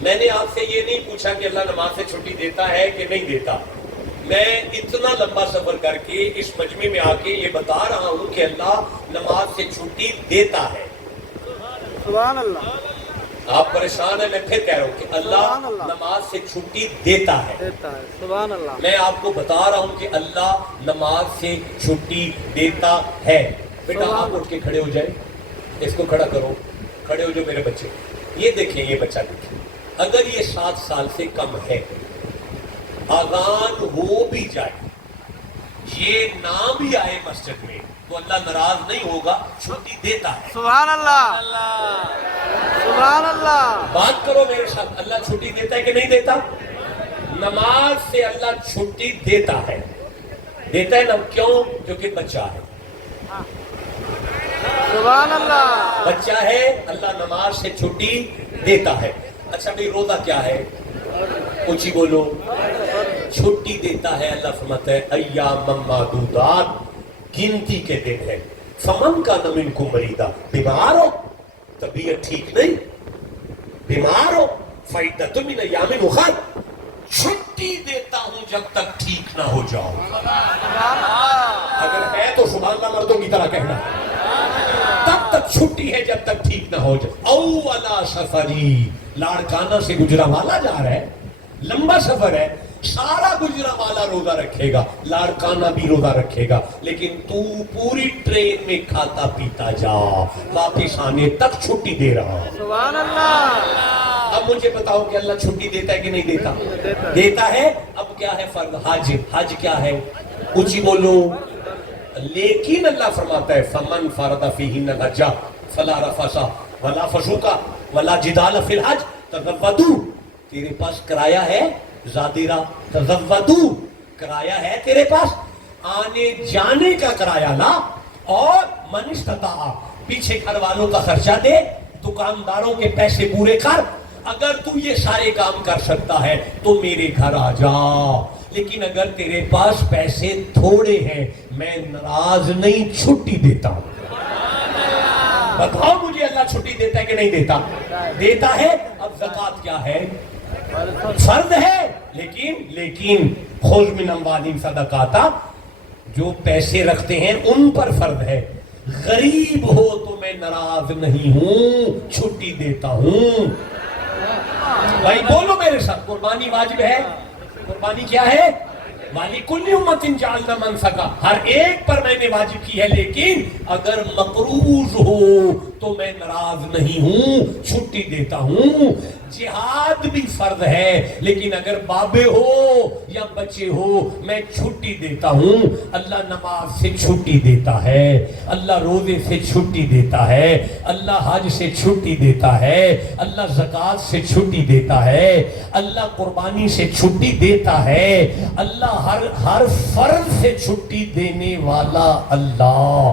میں نے آپ سے یہ نہیں پوچھا کہ اللہ نماز سے چھٹی دیتا ہے کہ نہیں دیتا. میں اتنا لمبا سفر کر کے اس مجمع میں آ کے یہ بتا رہا ہوں کہ اللہ نماز سے چھٹی دیتا ہے. سبحان اللہ. آپ پریشان ہیں, میں پھر کہہ رہا ہوں کہ اللہ نماز سے چھٹی دیتا ہے. دیتا ہے. سبحان اللہ. میں آپ کو بتا رہا ہوں کہ اللہ نماز سے چھٹی دیتا ہے. بیٹا آپ اٹھ کے کھڑے ہو جائیں, اس کو کھڑا کرو, کھڑے ہو جو میرے بچے. یہ دیکھیں, یہ بچہ دیکھیں, اگر یہ 7 سال سے کم ہے, اذان ہو بھی جائے, یہ نہ بھی آئے مسجد میں, تو اللہ ناراض نہیں ہوگا, چھٹی دیتا ہے. سبحان اللہ. سبحان اللہ. بات کرو میرے ساتھ, اللہ چھٹی دیتا ہے کہ نہیں دیتا؟ نماز سے اللہ چھٹی دیتا ہے. دیتا ہے نا, کیوں؟ کیونکہ بچہ ہے. سبحان اللہ. بچہ ہے, اللہ نماز سے چھٹی دیتا ہے. اچھا بھئی روزہ کیا ہے؟ اونچی بولو. چھٹی دیتا ہے اللہ, فرماتا ہے ایام معدودات, گنتی کے دن ہے. فمن کان منکم مریضا, بیمار ہو, طبیعت ٹھیک نہیں, بیمار ہو, فعدۃ من ایام اخر, چھٹی دیتا ہوں جب تک ٹھیک نہ ہو جاؤ. اگر ہے تو سبحان اللہ مردوں کی طرح کہنا, تب تک چھٹی ہے جب تک ٹھیک نہ ہو جائے. او علی سفری, لاڑکانہ سے گجرانوالہ جا رہا ہے, لمبا سفر ہے, سارا گجرانوالہ روزہ رکھے گا, لاڑکانہ بھی روزہ رکھے گا, لیکن تو پوری ٹرین میں کھاتا پیتا جا, واپس آنے تک چھٹی دے رہا. سبحان اللہ. اب مجھے بتاؤ کہ اللہ چھٹی دیتا ہے کہ نہیں دیتا؟ دیتا ہے. اب کیا ہے فرض؟ حج. حج کیا ہے؟ اونچی بولو. لیکن اللہ فرماتا ہے فمن فرض فیہن الحج فلا رفث ولا فسوق ولا جدال فی الحج تزودوا. تیرے پاس کرایہ ہے زادیرہ, تزودوا, کرایہ ہے تیرے پاس, آنے جانے کا کرایہ لا, اور من استطاع, پیچھے گھر والوں کا خرچہ دے, دکانداروں کے پیسے پورے کر. اگر تو یہ سارے کام کر سکتا ہے تو میرے گھر آ جا. لیکن اگر تیرے پاس پیسے تھوڑے ہیں, میں ناراض نہیں, چھٹی دیتا ہوں. بتاؤ مجھے اللہ چھٹی دیتا ہے کہ نہیں دیتا؟ دیتا ہے. اب زکوٰۃ کیا ہے؟ فرض ہے, لیکن خذ من اموالہم صدقاتا, جو پیسے رکھتے ہیں ان پر فرض ہے. غریب ہو تو میں ناراض نہیں ہوں, چھٹی دیتا ہوں. بھائی بولو میرے ساتھ, قربانی واجب ہے. قربانی کیا ہے؟ وَلِكُلِّ أُمَّةٍ جَعَلْنَا مَنْسَكًا, ہر ایک پر میں نے واجب کی ہے, لیکن اگر مقروض ہو تو میں ناراض نہیں ہوں, چھٹی دیتا ہوں. جہاد بھی فرض ہے, لیکن اگر بابے ہو یا بچے ہو میں چھٹی دیتا ہوں. اللہ نماز سے چھٹی دیتا ہے, اللہ روزے سے چھٹی دیتا ہے, اللہ حج سے چھٹی دیتا ہے, اللہ زکوٰۃ سے چھٹی دیتا ہے, اللہ قربانی سے چھٹی دیتا ہے, اللہ ہر فرض سے چھٹی دینے والا اللہ.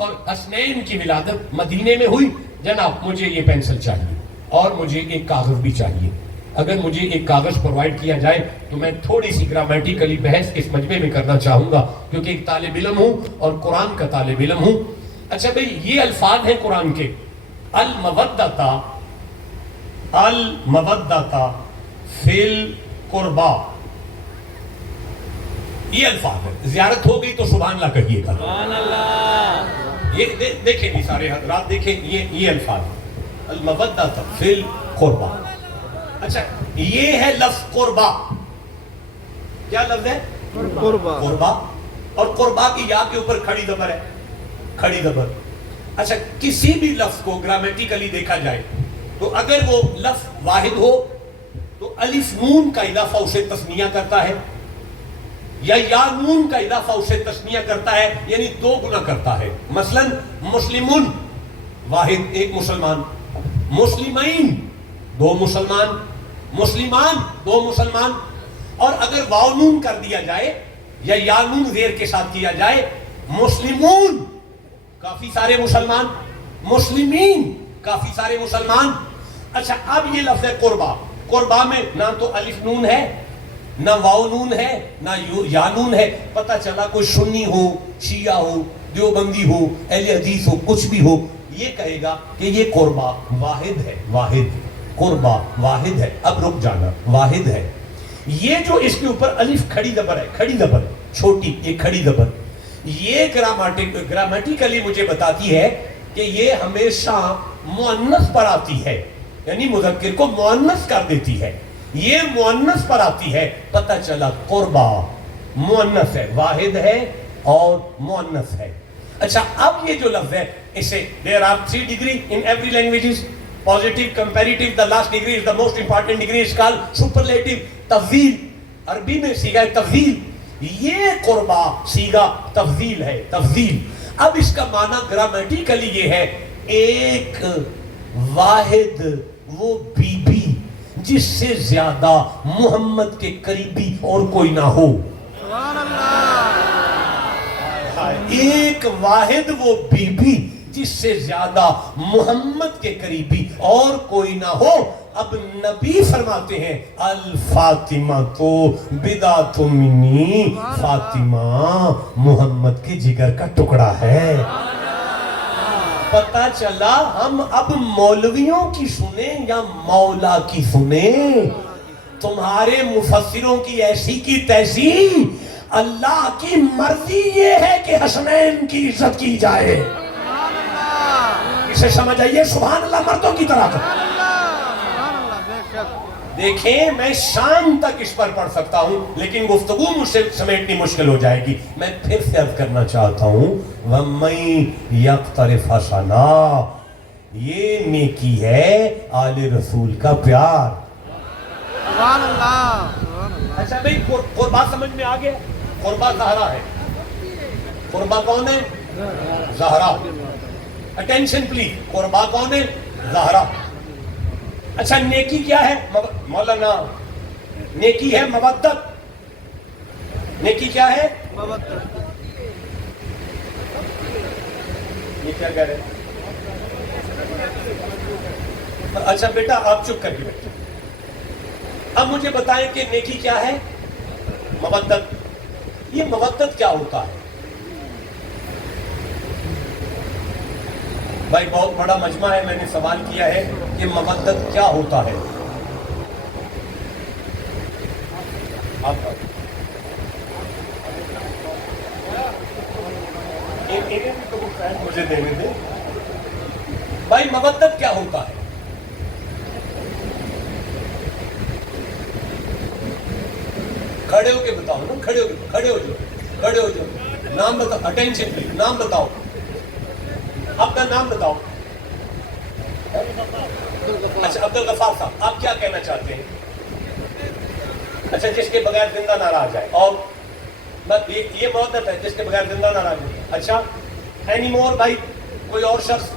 اور حسنین کی ولادت مدینے میں ہوئی، جناب مجھے یہ پینسل چاہیے اور مجھے ایک کاغذ بھی چاہیے. اگر مجھے ایک کاغذ پرووائڈ کیا جائے تو میں تھوڑی سی گرامیٹیکلی بحث اس مجمع میں کرنا چاہوں گا، کیونکہ ایک طالب علم ہوں اور قرآن کا طالب علم ہوں. اچھا بھئی، یہ الفاظ ہیں قرآن کے، المودتا فی القربا، یہ الفاظ ہے. زیارت ہو گئی تو سبحان اللہ کہیے گا. سبحان اللہ. یہ دیکھیں بھی سارے حضرات، دیکھیں یہ الفاظ المودتا فی القربا. اچھا یہ ہے لفظ قربا. کیا لفظ ہے؟ قربا. قربا. اور قربا کی یا کے اوپر کھڑی زبر ہے، کھڑی زبر. اچھا کسی بھی لفظ کو گرامیٹیکلی دیکھا جائے تو اگر وہ لفظ واحد ہو تو الف نون کا اضافہ اسے تثنیہ کرتا ہے، یا نون کا اضافہ اسے تثنیہ کرتا ہے، یعنی دو گنا کرتا ہے. مثلا مسلمون واحد ایک مسلمان، مسلمین دو مسلمان، مسلمان دو مسلمان. اور اگر واو نون کر دیا جائے یا نون زیر کے ساتھ کیا جائے، مسلمون کافی سارے مسلمان، مسلمین کافی سارے مسلمان. اچھا اب یہ لفظ ہے قربا. قربا میں نہ تو الف نون ہے، نہ واو نون ہے، نہ یا نون ہے. پتہ چلا کوئی سنی ہو، شیعہ ہو، دیوبندی ہو، اہل حدیث ہو، کچھ بھی ہو، یہ کہے گا کہ یہ قربا واحد ہے. واحد قربا واحد ہے. اب رک جانا، واحد ہے. یہ جو اس کے اوپر الف کھڑی زبر ہے، کھڑی زبر چھوٹی، یہ کھڑی زبر، یہ گرامیٹیکلی مجھے بتاتی ہے کہ یہ ہمیشہ مؤنث پر آتی ہے، یعنی مذکر کو مؤنث کر دیتی ہے. یہ مؤنث پر آتی ہے. پتہ چلا قربا مؤنث ہے، واحد ہے اور مؤنث ہے. اچھا اب یہ جو لفظ ہے اسے there are 3 degree in every languages: positive, comparative, the last degree is the most important degree, is called superlative. تفضیل عربی میں صیغہ تفضیل، یہ قربا صیغہ تفضیل ہے، تفضیل. اب اس کا معنی گرامیٹیکلی یہ ہے ایک واحد وہ بی بی جس سے زیادہ محمد کے قریبی اور کوئی نہ ہو. سبحان اللہ. ایک واحد وہ بی بی جس سے زیادہ محمد کے قریبی اور کوئی نہ ہو. اب نبی فرماتے ہیں الفاطمہ تو بدعۃ منی، فاطمہ محمد کے جگر کا ٹکڑا ہے. پتہ چلا ہم اب مولویوں کی سنیں یا مولا کی سنیں؟ تمہارے مفسروں کی ایسی کی تیسی. اللہ کی مرضی یہ ہے کہ حسنین کی عزت کی جائے. سبحان اللہ. اسے سمجھ آئیے سبحان اللہ مردوں کی طرح. سبحان اللہ. بے شک. دیکھیں میں شام تک اس پر پڑھ سکتا ہوں لیکن گفتگو مجھ سے سمیٹنی مشکل ہو جائے گی. میں پھر سے عرض کرنا چاہتا ہوں وَمَن یقترف حسنا، یہ نیکی ہے آل رسول کا پیار. سبحان اللہ. سبحان اللہ. اچھا بھئی قربا سمجھ میں آ گیا؟ قربا زہرا ہے. قربا کون ہے؟ زہرا. Attention please. قربا کون ہے؟ زہرا. اچھا نیکی کیا ہے مولانا؟ نیکی ہے مودت. نیکی کیا ہے؟ یہ کیا کہہ رہے ہیں؟ اچھا بیٹا آپ چپ کر کے بیٹھے. اب مجھے بتائیں کہ نیکی کیا ہے؟ مودت. یہ مودت کیا ہوتا ہے؟ بھائی بہت بڑا مجمع ہے، میں نے سوال کیا ہے کہ مودت کیا ہوتا ہے؟ مجھے دینے دیں بھائی، مودت کیا ہوتا ہے؟ کھڑے ہو کے بتاؤ نا، کھڑے ہو جو نام بتاؤ. Attention plays. نام بتاؤ، اپنا نام بتاؤ. اچھا عبدالغفار صاحب آپ کیا کہنا چاہتے ہیں؟ اچھا جس کے بغیر زندہ نہ رہ جائے. اور یہ مودت ہے جس کے بغیر زندہ نہ رہ جائے. اچھا اینی مور بھائی، کوئی اور شخص،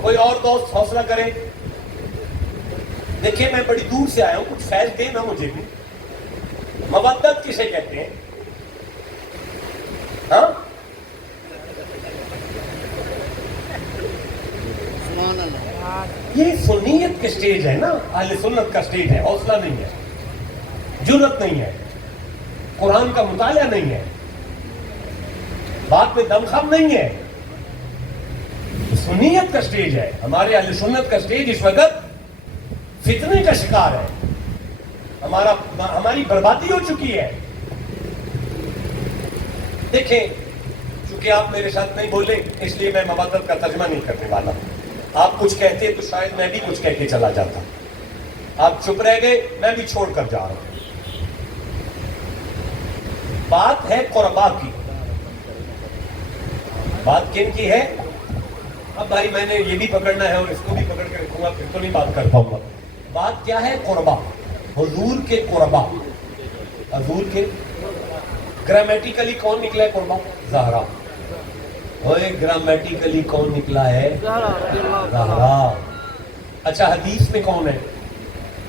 کوئی اور دوست حوصلہ کرے. دیکھیں میں بڑی دور سے آیا ہوں، کچھ فیض دے نا مجھے بھی. مودت کسے کہتے ہیں؟ ہاں یہ سنیت کے سٹیج ہے نا، اہل سنت کا سٹیج ہے، حوصلہ نہیں ہے، جرأت نہیں ہے، قرآن کا مطالعہ نہیں ہے، بات میں دمخم نہیں ہے، سنیت کا سٹیج ہے۔ ہمارے اہل سنت کا سٹیج اس وقت فتنے کا شکار ہے، ہماری بربادی ہو چکی ہے۔ دیکھیں، چونکہ آپ میرے ساتھ نہیں بولے اس لیے میں مبادلت کا ترجمہ نہیں کرنے والا۔ آپ کچھ کہتے تو شاید میں بھی کچھ کہہ کے چلا جاتا، آپ چپ رہ گئے، میں بھی چھوڑ کر جا رہا ہوں۔ بات ہے قربا کی، بات کن کی ہے؟ اب بھائی میں نے یہ بھی پکڑنا ہے اور اس کو بھی پکڑ کے رکھوں گا، پھر تو نہیں بات کر پاؤں گا۔ بات کیا ہے؟ قربا، حضور کے قربا، حضور کے گرامیٹیکلی کون نکلا ہے قربا؟ زہرا۔ اوے گرامیٹیکلی کون نکلا ہے؟ زہرا۔ اچھا حدیث میں کون ہے؟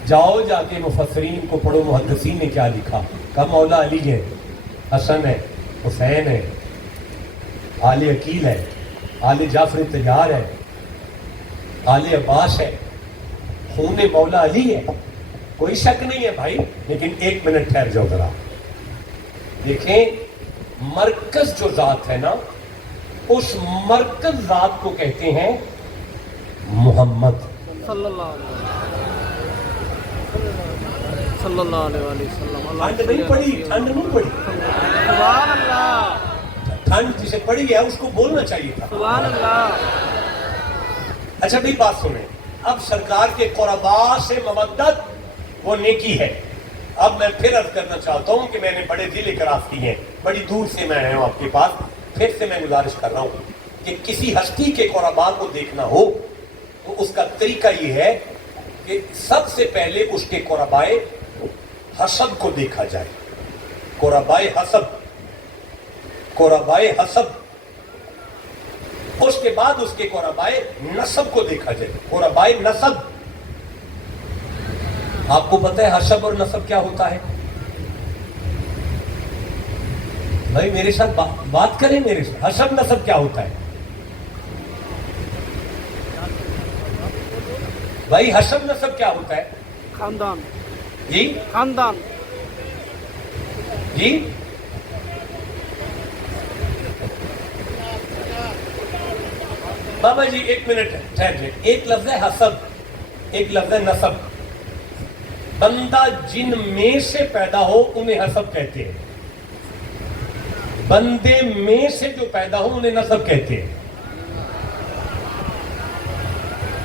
جاؤ جا کے مفسرین کو پڑھو، محدثین نے کیا لکھا۔ کہا مولا علی ہے، حسن ہے، حسین ہے، آل عقیل ہے، آل جعفر طیار ہے، آل عباس ہے، خون مولا علی ہے، کوئی شک نہیں ہے بھائی۔ لیکن ایک منٹ ٹھہر جاؤ ذرا، دیکھیں مرکز جو ذات ہے نا، اس مرکز ذات کو کہتے ہیں محمد صلی اللہ علیہ صلی اللہ علیہ وسلم۔ ٹھنڈ نہیں پڑی، ٹھنڈ نہیں پڑی، سبحان اللہ، ٹھنڈ جسے پڑی ہے اس کو بولنا چاہیے تھا۔ سبحان اللہ۔ اچھا بھی بات سنیں، اب سرکار کے قربا سے مودت وہ نیکی ہے۔ اب میں پھر عرض کرنا چاہتا ہوں کہ میں نے بڑے ضلع کراس کی ہیں، بڑی دور سے میں آیا ہوں آپ کے پاس، پھر سے میں گزارش کر رہا ہوں کہ کسی ہستی کے قربا کو دیکھنا ہو تو اس کا طریقہ یہ ہے کہ سب سے پہلے اس کے قربائے حسب کو دیکھا جائے۔ قربائے حسب، قربائے حسب، اس کے بعد اس کے قربائے نسب کو دیکھا جائے۔ قربائے نسب، آپ کو پتہ ہے حسب اور نسب کیا ہوتا ہے؟ بھائی میرے ساتھ بات کریں، میرے ساتھ حسب نسب کیا ہوتا ہے؟ بھائی حسب نسب کیا ہوتا ہے؟ خاندان، جی خاندان، جی بابا جی ایک منٹ ٹھہر جائے۔ ایک لفظ ہے حسب، ایک لفظ ہے نسب۔ بندہ جن میں سے پیدا ہو انہیں حسب کہتے ہیں، بندے میں سے جو پیدا ہو انہیں نسب کہتے ہیں۔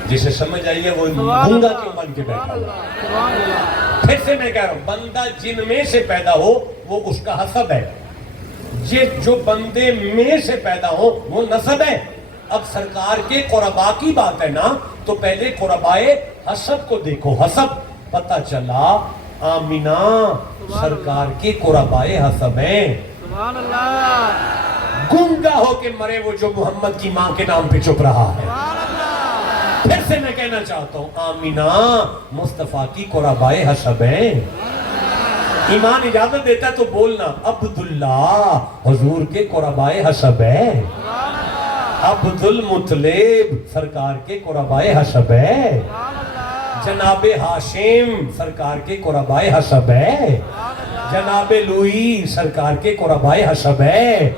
جسے سمجھ آئیے وہ گونگا کیوں بن کے بیٹھا ہوا؟ سبحان اللہ۔ پھر سے میں کہہ رہا ہوں، بندہ جن میں سے پیدا ہو وہ اس کا حسب ہے، جو بندے میں سے پیدا ہو وہ نسب ہے۔ اب سرکار کے قربا کی بات ہے نا، تو پہلے قربائے حسب کو دیکھو۔ حسب پتہ چلا آمینہ سرکار کے قربائے حسب ہیں۔ سبحان اللہ، گونگا ہو کے مرے وہ جو محمد کی ماں کے نام پہ چپ رہا ہے۔ سبحان اللہ۔ پھر سے میں کہنا چاہتا ہوں، آمینہ مصطفیٰ کی قربائے حسب ہیں۔ ایمان اجازت دیتا ہے تو بولنا، عبداللہ حضور کے قربائے حسب ہے، عبد المطلب سرکار کے قربائے حسب ہے، جناب ہاشم سرکار کے قربائے حسب ہے، جناب لوئی سرکار کے قربائے حسب ہے،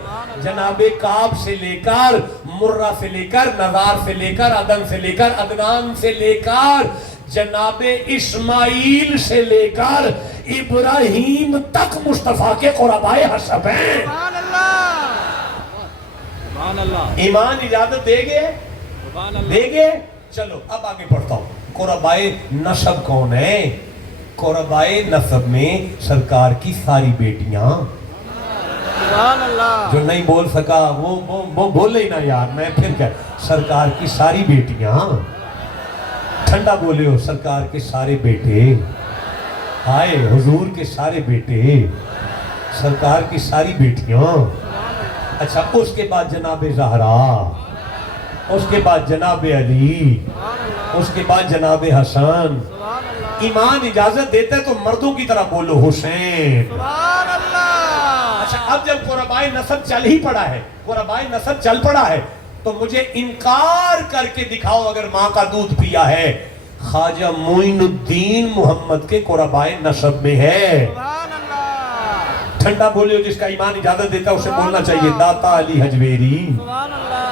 جناب کعب سے لے کر مرہ سے لے کر نزار سے لے کر عدن سے لے کر عدنان سے لے کر جناب اسماعیل سے لے کر ابراہیم تک مصطفیٰ کے قربائے حسب ہیں۔ سبحان اللہ، سبحان اللہ، ایمان اجازت دے گئے؟ سبحان اللہ۔ دے گئے؟ چلو اب آگے پڑھتا ہوں۔ قربائے نسب کون ہے؟ قربائے نسب میں سرکار کی ساری بیٹیاں۔ سبحان اللہ، جو نہیں بول سکا وہ بولے ہی نا یار، میں پھر کیا، سرکار کی ساری بیٹیاں، ٹھنڈا بولے ہو، سرکار کے سارے بیٹے، آئے حضور کے سارے بیٹے، سرکار کی ساری بیٹیاں۔ اچھا اس کے بعد جناب زہرا، اس کے بعد جناب علی، اس کے بعد جناب حسن۔ ایمان اجازت دیتا ہے تو مردوں کی طرح بولو، حسین۔ سبحان اللہ۔ اچھا اب جب قربائے نسب چل ہی پڑا ہے، قربائے نسب چل پڑا ہے، تو مجھے انکار کر کے دکھاؤ اگر ماں کا دودھ پیا ہے. خواجہ معین الدین محمد کے قربائے نسب میں ہے. سبحان اللہ. ٹھنڈا بولے جس کا ایمان اجازت دیتا ہے اسے بولنا چاہیے داتا علی حجویری. سبحان اللہ.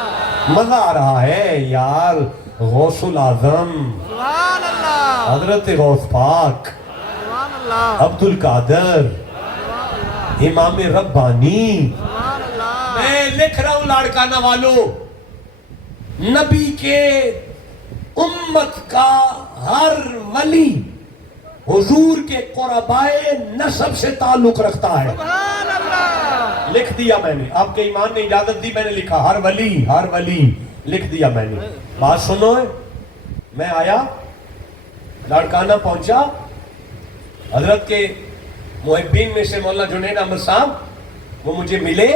مزہ آ رہا ہے یار. غوث العظم سبحان اللہ. حضرت غوث پاک سبحان اللہ. عبد القادر امام ربانی. سبحان اللہ. میں لکھ رہا ہوں لاڑکانہ والوں، نبی کے امت کا ہر ولی حضور کے قربائے نسب سے تعلق رکھتا ہے. سبحان اللہ. لکھ دیا میں نے، آپ کے ایمان نے اجازت دی، میں نے لکھا ہر ولی لکھ دیا میں نے. بات سنو، میں آیا لاڑکانہ پہنچا، حضرت کے محبین میں سے مولانا جنید احمد صاحب وہ مجھے ملے،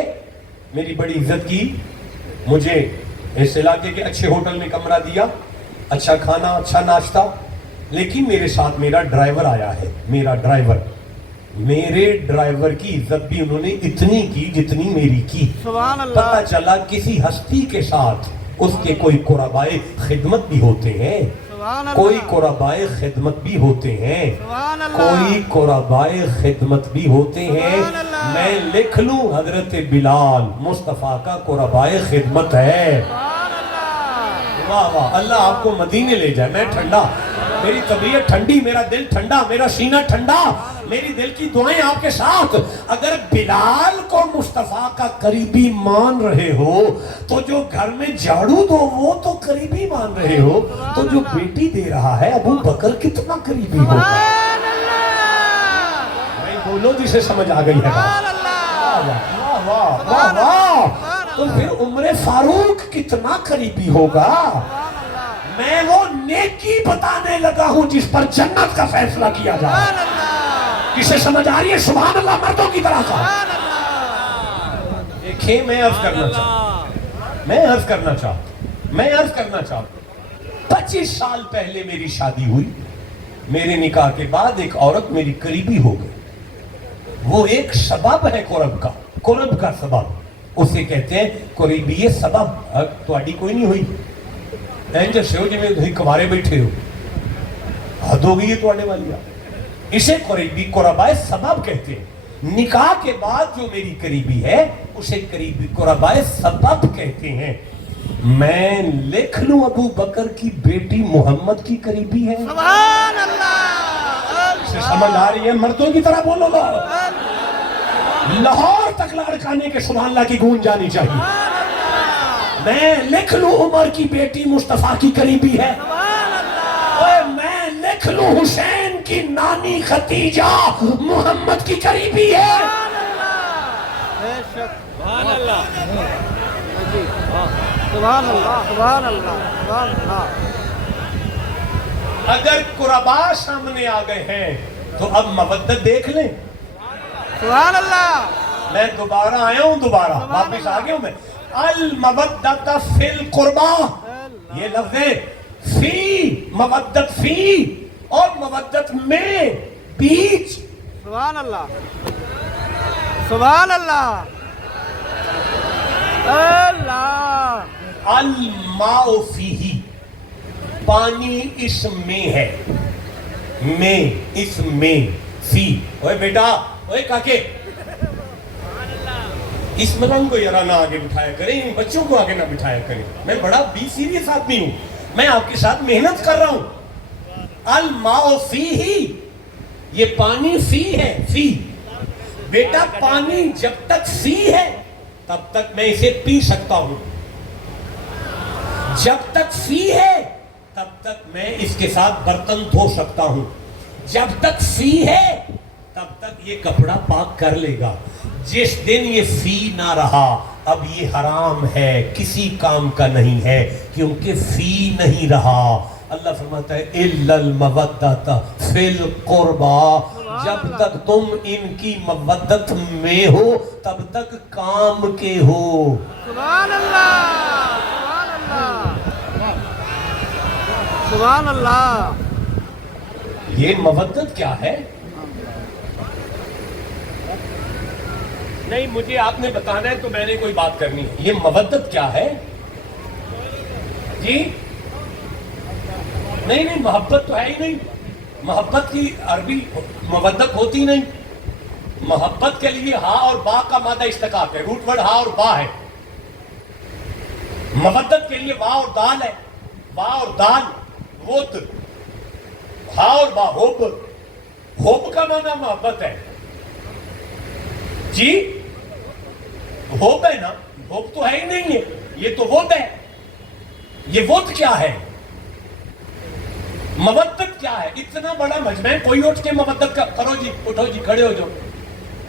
میری بڑی عزت کی، مجھے اس علاقے کے اچھے ہوٹل میں کمرہ دیا، اچھا کھانا اچھا ناشتہ. لیکن میرے ساتھ میرا ڈرائیور آیا ہے. میرے ڈرائیور کی عزت بھی انہوں نے اتنی کی جتنی میری کی. سبحان اللہ. پتہ چلا کسی ہستی کے ساتھ اس کے کوئی قربائے خدمت بھی ہوتے ہیں، سبحان اللہ. کوئی قربائے خدمت بھی ہوتے ہیں، سبحان اللہ. کوئی قربائے خدمت بھی ہوتے ہیں. سبحان اللہ. میں لکھ لوں حضرت بلال مصطفیٰ کا قربائے خدمت ہے. سبحان اللہ. واہ واہ، اللہ آپ کو مدینے لے جائے. میں ٹھنڈا، میری طبیعت ٹھنڈی، میرا دل ٹھنڈا، میرا سینہ ٹھنڈا، میری دل کی دعائیں آپ کے ساتھ. اگر بلال کو مصطفیٰ کا قریبی مان رہے ہو تو جو گھر میں جھاڑو دو وہ تو قریبی مان رہے ہو، تو جو بیٹی دے رہا ہے ابو بکر کتنا قریبی ہوگا. سبحان اللہ. نہیں بولو جسے سمجھ آ گئی ہے بات. سبحان اللہ. واہ واہ واہ واہ. تو پھر عمر فاروق کتنا قریبی ہوگا. سبحان اللہ. میں وہ نیکی بتانے لگا ہوں جس پر جنت کا فیصلہ کیا جائے. سبحان اللہ. کسے سمجھ آ رہی ہے سبحان اللہ مردوں کی طرح کا. سبحان اللہ. دیکھیں میں عرض کرنا چاہتا 25 سال پہلے میری شادی ہوئی. میرے نکاح کے بعد ایک عورت میری قریبی ہو گئی. وہ ایک سبب ہے قرب کا سبب، اسے کہتے ہیں قریبی سبب. تہاڈی کوئی نہیں ہوئی جیسے ہو جی میں تھی کمارے بیٹھے ہو، حد ہو گئی ہے تہاڈے والی. اسے قریبی قربائے سبب کہتے ہیں. نکاح کے بعد جو میری قریبی ہے اسے قریبی قربائے سبب کہتے ہیں. میں لکھ لوں ابو بکر کی بیٹی محمد کی قریبی ہے. سبحان اللہ. اسے سمجھ آ رہی ہے مردوں کی طرح بولو گا. لاہور تک لاڑکانے کے سبحان اللہ کی گونج جانی چاہیے. میں لکھ لوں عمر کی بیٹی مصطفیٰ کی قریبی ہے. اور میں لکھ لوں حسین کی نانی ختیجہ محمد کی قریبی ہے. بے شک. سبحان اللہ. سبحان اللہ. سبحان اللہ. سبحان اللہ. اگر قربا سامنے آ گئے ہیں تو اب مودت دیکھ لیں. سبحان اللہ. میں دوبارہ آیا ہوں، واپس آ گیا ہوں میں. المودت فی القربا، یہ لفظ ہے فی، مودت فی اور مودت میں، بیچ. سبحان اللہ. سبحان اللہ. اللہ. الماء فیہ، پانی اس میں ہے، میں اس میں، فی. اوے بیٹا، اوے کاکے، اس مرنگ کو یرا نہ آگے بٹھایا کریں، ان بچوں کو آگے نہ بٹھایا کریں. میں بڑا بی سیریس آدمی ہوں، میں آپ کے ساتھ محنت کر رہا ہوں. الماء فیہ، یہ پانی فی ہے. فی بیٹا، پانی جب تک فی ہے تب تک میں اسے پی سکتا ہوں. جب تک فی ہے تب تک میں اس کے ساتھ برتن دھو سکتا ہوں. جب تک فی ہے تب تک یہ کپڑا پاک کر لے گا. جس دن یہ فی نہ رہا اب یہ حرام ہے، کسی کام کا نہیں ہے، کیونکہ فی نہیں رہا. اللہ فرماتا ہے اِلَّا الْمَوَدَّةَ فِي الْقُرْبَى، جب تک تم ان کی مودت میں ہو تب تک کام کے ہو. سبحان اللہ. سبحان اللہ. سبحان اللہ. یہ مودت کیا ہے؟ نہیں مجھے آپ نے بتانا ہے تو میں نے کوئی بات کرنی ہے. یہ مودت کیا ہے؟ جی نہیں نہیں، محبت تو ہے ہی نہیں. محبت کی عربی مودت ہوتی نہیں. محبت کے لیے ہا اور با کا مادہ اشتقاق ہے، روٹ ورڈ ہا اور با ہے. مودت کے لیے وا اور دال ہے، وا اور دال ود، ہا اور با ہوب. ہوب کا معنی محبت ہے جی. ہوب ہے نا، ہوب تو ہے ہی نہیں ہے، یہ تو ود ہے. یہ ود کیا ہے؟ مودت کیا ہے؟ اتنا بڑا مجمع ہے، کوئی اٹھ کے مودت کا کرو جی، اٹھو جی، کھڑے ہو جاؤ،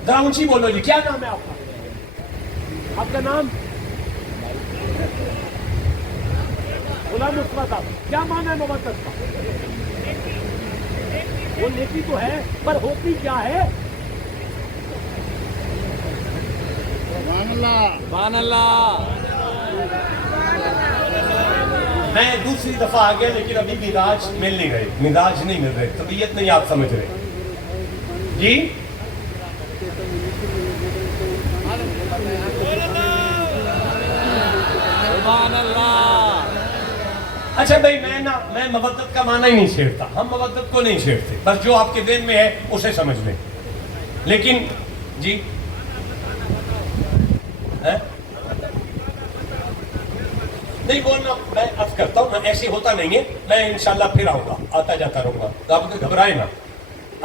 ذرا اونچی بولو جی. کیا نام ہے آپ کا؟ آپ کا نام غلام مصطفیٰ صاحب. کیا معنی ہے مودت کا؟ وہ نیکی تو ہے، پر ہوتی کیا ہے؟ سبحان اللہ. میں دوسری دفعہ آ گیا، لیکن ابھی مزاج مل نہیں رہے، مزاج نہیں مل رہے، طبیعت نہیں آپ سمجھ رہے جی. سبحان اللہ. اچھا بھائی، میں مودت کا معنی ہی نہیں چھیڑتا، ہم مودت کو نہیں چھیڑتے، بس جو آپ کے ذہن میں ہے اسے سمجھ لیں. لیکن جی نہیں بولنا، میں عرض کرتا ہوں، میں ایسے ہوتا نہیں ہے، میں انشاءاللہ پھر آؤں گا، آتا جاتا رہوں گا، آپ گھبرائے نا.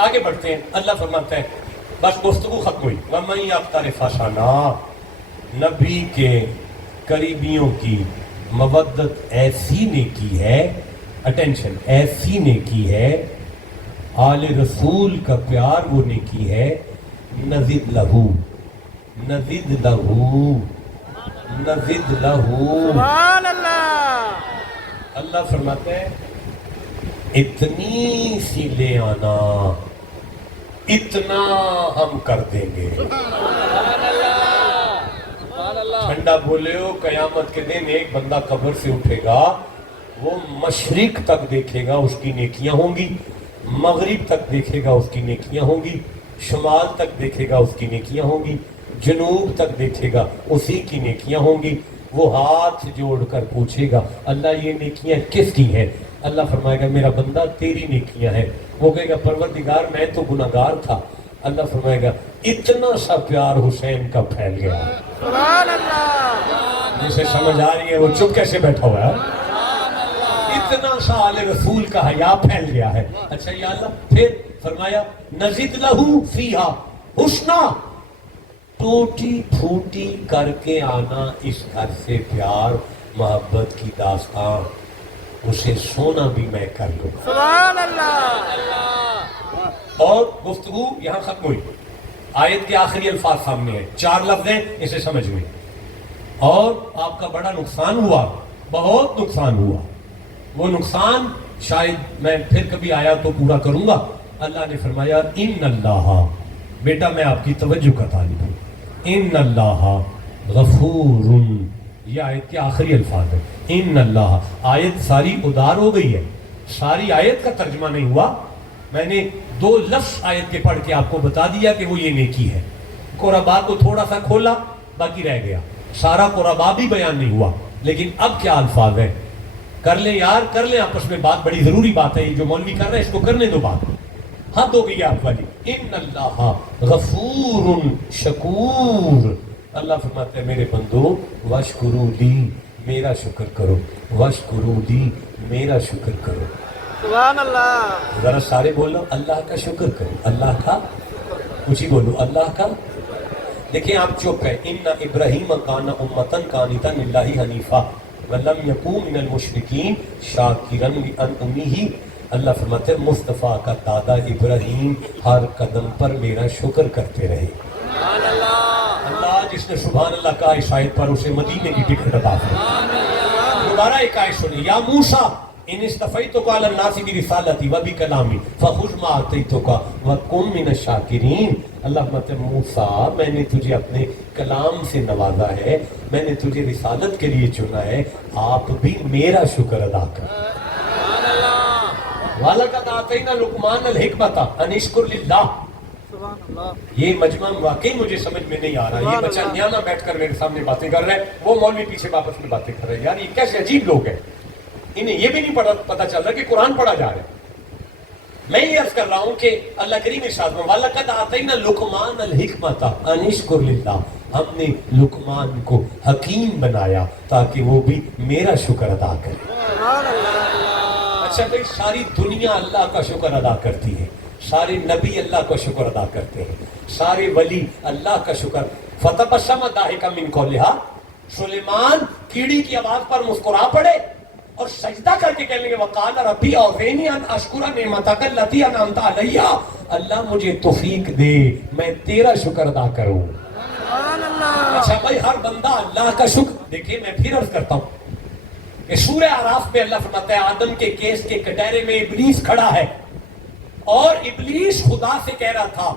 آگے بڑھتے ہیں. اللہ فرماتا ہے، بس گفتگو ختم ہوئی. وَمَن يَقْتَرِفْ حَسَنًا، نبی کے قریبیوں کی مودت ایسی نیکی ہے، اٹینشن، ایسی نیکی ہے، آل رسول کا پیار وہ نیکی ہے، نزد لہو، نزد لہو، نزد لہو. سبحان اللہ. اللہ فرماتے ہیں اتنی سی لے آنا، اتنا ہم کر دیں گے. ٹھنڈا بولے ہو، قیامت کے دن ایک بندہ قبر سے اٹھے گا، وہ مشرق تک دیکھے گا، اس کی نیکیاں ہوں گی، مغرب تک دیکھے گا، اس کی نیکیاں ہوں گی، شمال تک دیکھے گا، اس کی نیکیاں ہوں گی، جنوب تک دیکھے گا، اسی کی نیکیاں ہوں گی. وہ ہاتھ جوڑ کر پوچھے گا، اللہ یہ نیکیاں کس کی ہیں؟ اللہ فرمائے گا میرا بندہ تیری نیکیاں ہیں. وہ کہے گا پروردگار میں تو گناہگار تھا. اللہ فرمائے گا اتنا سا پیار حسین کا پھیل گیا. سبحان اللہ. جسے سمجھ آ رہی ہے وہ چپ کیسے بیٹھا ہوا ہے؟ اتنا سا آل رسول کا حیا پھیل گیا ہے. اچھا یا اللہ، پھر فرمایا نزد لہو فیہا حسنا، ٹوٹی پھوٹی کر کے آنا اس گھر سے پیار محبت کی داستان، اسے سونا بھی میں کر لوں. سبحان اللہ. اور گفتگو یہاں ختم ہوئی. آیت کے آخری الفاظ سامنے ہیں، 4 لفظ ہیں، اسے سمجھ لیں. اور آپ کا بڑا نقصان ہوا، بہت نقصان ہوا. وہ نقصان شاید میں پھر کبھی آیا تو پورا کروں گا. اللہ نے فرمایا ان اللہ، بیٹا میں آپ کی توجہ کا طالب ہوں، ان اللہ غفور، یہ آیت کے آخری الفاظ ہیں. ان اللہ، آیت ساری ادار ہو گئی ہے، ساری آیت کا ترجمہ نہیں ہوا. میں نے 2 لفظ آیت کے پڑھ کے آپ کو بتا دیا کہ وہ یہ نیکی ہے. قربا کو تھوڑا سا کھولا، باقی رہ گیا. سارا قربا بھی بیان نہیں ہوا. لیکن اب کیا الفاظ ہیں؟ کر لیں یار، کر لیں آپس میں بات، بڑی ضروری بات ہے. یہ جو مولوی کر رہے ہیں اس کو کرنے دو بات. حد ہو گئی آپ والی. ان اللہ غفور شکور. اللہ فرماتے ہیں میرے بندو واشکرو لی، میرا شکر کرو، واشکرو لی، میرا شکر کرو. سبحان اللہ. ذرا سارے بولو اللہ کا شکر کرو. اللہ کا کچھ ہی بولو، اللہ کا. دیکھیں آپ چپ ہے. ان ابراہیم کان امتن قانتا للہ حنیفا ولم یکن من المشرکین شاکرا لانعمہ. اللہ فرماتے ہیں مصطفیٰ کا دادا ابراہیم ہر قدم پر میرا شکر کرتے رہے. اللہ جس نے سبحان اللہ کہا اس آیت پر اسے مدینے کی ٹکٹ عطا فرمائے. دوبارہ ایک آیت سنی، یا موسیٰ ان استفیتک علی الناس برسالتی وبکلامی فخذ ما آتیتک وکن من الشاکرین. اللہ فرماتے ہیں موسیٰ میں نے تجھے اپنے کلام سے نوازا ہے، میں نے تجھے رسالت کے لیے چنا ہے، آپ بھی میرا شکر ادا کریں. وَلَقَدْ آتَيْنَا لُقْمَانَ الْحِكْمَةَ أَنِ اشْكُرْ لِلَّهِ. یہ مجمع واقعی مجھے سمجھ میں نہیں آ رہا. یہ بچہ نیانا بیٹھ کر میرے سامنے باتیں کر رہا ہے، وہ مولوی پیچھے واپس میں باتیں کر رہے ہیں. یار یہ کیسے عجیب لوگ ہیں. انہیں یہ بھی نہیں پتا چل رہا کہ قرآن پڑھا جا رہا ہے. میں یہ عرض کر رہا ہوں کہ اللہ کریم ارشاد فرمایا وَلَقَدْ آتَيْنَا لُقْمَانَ الْحِكْمَةَ أَنِ اشْكُرْ لِلَّهِ. ہم نے لقمان کو حکیم بنایا تاکہ وہ بھی میرا شکر ادا کرے. اچھا بھائی، ساری دنیا اللہ کا شکر ادا کرتی ہے، سارے نبی اللہ کا شکر ادا کرتے ہیں، سارے ولی اللہ کا شکر. فَتَبَسَّمَ ضَاحِكًا مِنْ قَوْلِهَا. سلیمان کیڑی کی آواز پر مسکرا پڑے اور سجدہ کر کے کہنے لگے وَقَالَ رَبِّ أَوْزِعْنِي أَنْ أَشْكُرَ نِعْمَتَكَ الَّتِي أَنْعَمْتَ عَلَيَّ. اللہ مجھے توفیق دے میں تیرا شکر ادا کروں. اچھا بھائی، ہر بندہ اللہ کا شکر. دیکھیں میں پھر عرض کرتا ہوں کہ سورہ اعراف میں اللہ فرماتا ہے آدم کے کیس کے کٹہرے میں ابلیس کھڑا ہے اور ابلیس خدا سے کہہ رہا تھا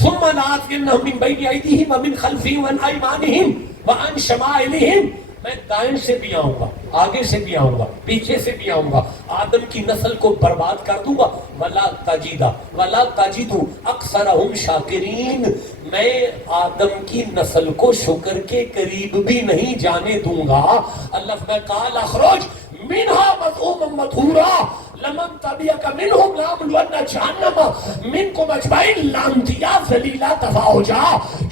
ثُمَّ لَآتِيَنَّهُم مِّن بَيْنِ أَيْدِيهِمْ وَمِنْ خَلْفِهِمْ وَعَنْ أَيْمَانِهِمْ وَعَنْ شَمَائِلِهِمْ. میں دائیں سے بھی آؤں گا، آگے سے بھی آؤں گا، پیچھے سے بھی آؤں گا، آدم کی نسل کو برباد کر دوں گا. وَلَا تَجِدُ أَكْثَرَهُمْ شَاكِرِينَ. میں آدم کی نسل کو شکر کے قریب بھی نہیں جانے دوں گا. اللہ فرماتا ہے قَالَ اخْرُجْ مِنْهَا مَذْءُومًا مَدْحُورًا لمن تبعك منهم لأملؤن جہنم منكم اجمعین. لعنتیا ذلیلا دفع ہو جا.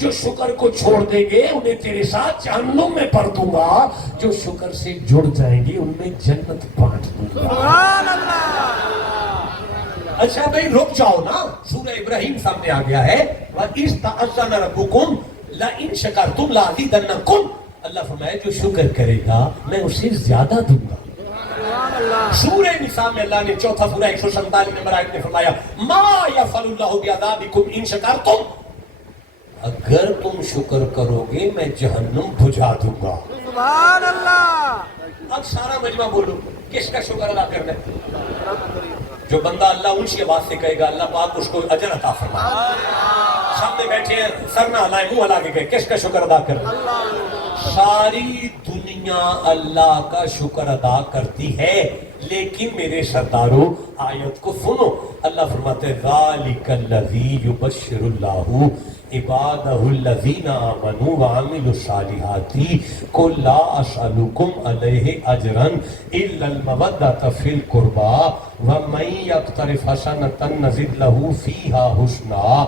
جو شکر کو چھوڑ دیں گے انہیں تیرے ساتھ جہنم میں پڑ دوں گا، جو شکر سے جڑ جائیں گے ان میں جنت بانٹ دوں گا. سبحان اللہ. اچھا بھائی رک جاؤ نا، سورہ ابراہیم سامنے آ گیا ہے وَإِذْ تَأَذَّنَ رَبُّكُمْ لَئِن شَكَرْتُمْ لَأَزِيدَنَّكُمْ. اللہ فرمایا جو شکر کرے گا میں اسے زیادہ دوں گا. سورہ نساء میں اللہ نے چوتھا سورہ 147 نمبر آیت میں فرمایا ما یفعل اللہ بعذابکم ان شکرتم. اگر تم شکر کرو گے میں جہنم بجھا دوں گا. سبحان اللہ. اب سارا مجمع بولو کس کا شکر ادا کرنا ہے؟ جو بندہ اللہ اونچی آواز سے کہے گا اللہ پاک اس کو اجر عطا فرمائے. سامنے بیٹھے ہیں سر نہ ہلائیں منہ ہلا کے کہے کس کا شکر ادا کرنا ہے؟ ساری دنیا اللہ کا شکر ادا کرتی ہے، لیکن میرے سرداروں آیت کو سنو. اللہ فرماتے ہیں ذالک الذی یبشر اللہ عبادہ الذین آمنوا وعملوا الصالحات قل لا اسألکم علیہ اجرا الا المودۃ فی القربى ومن یقترف حسنۃ نزد لہ فیہا حسنا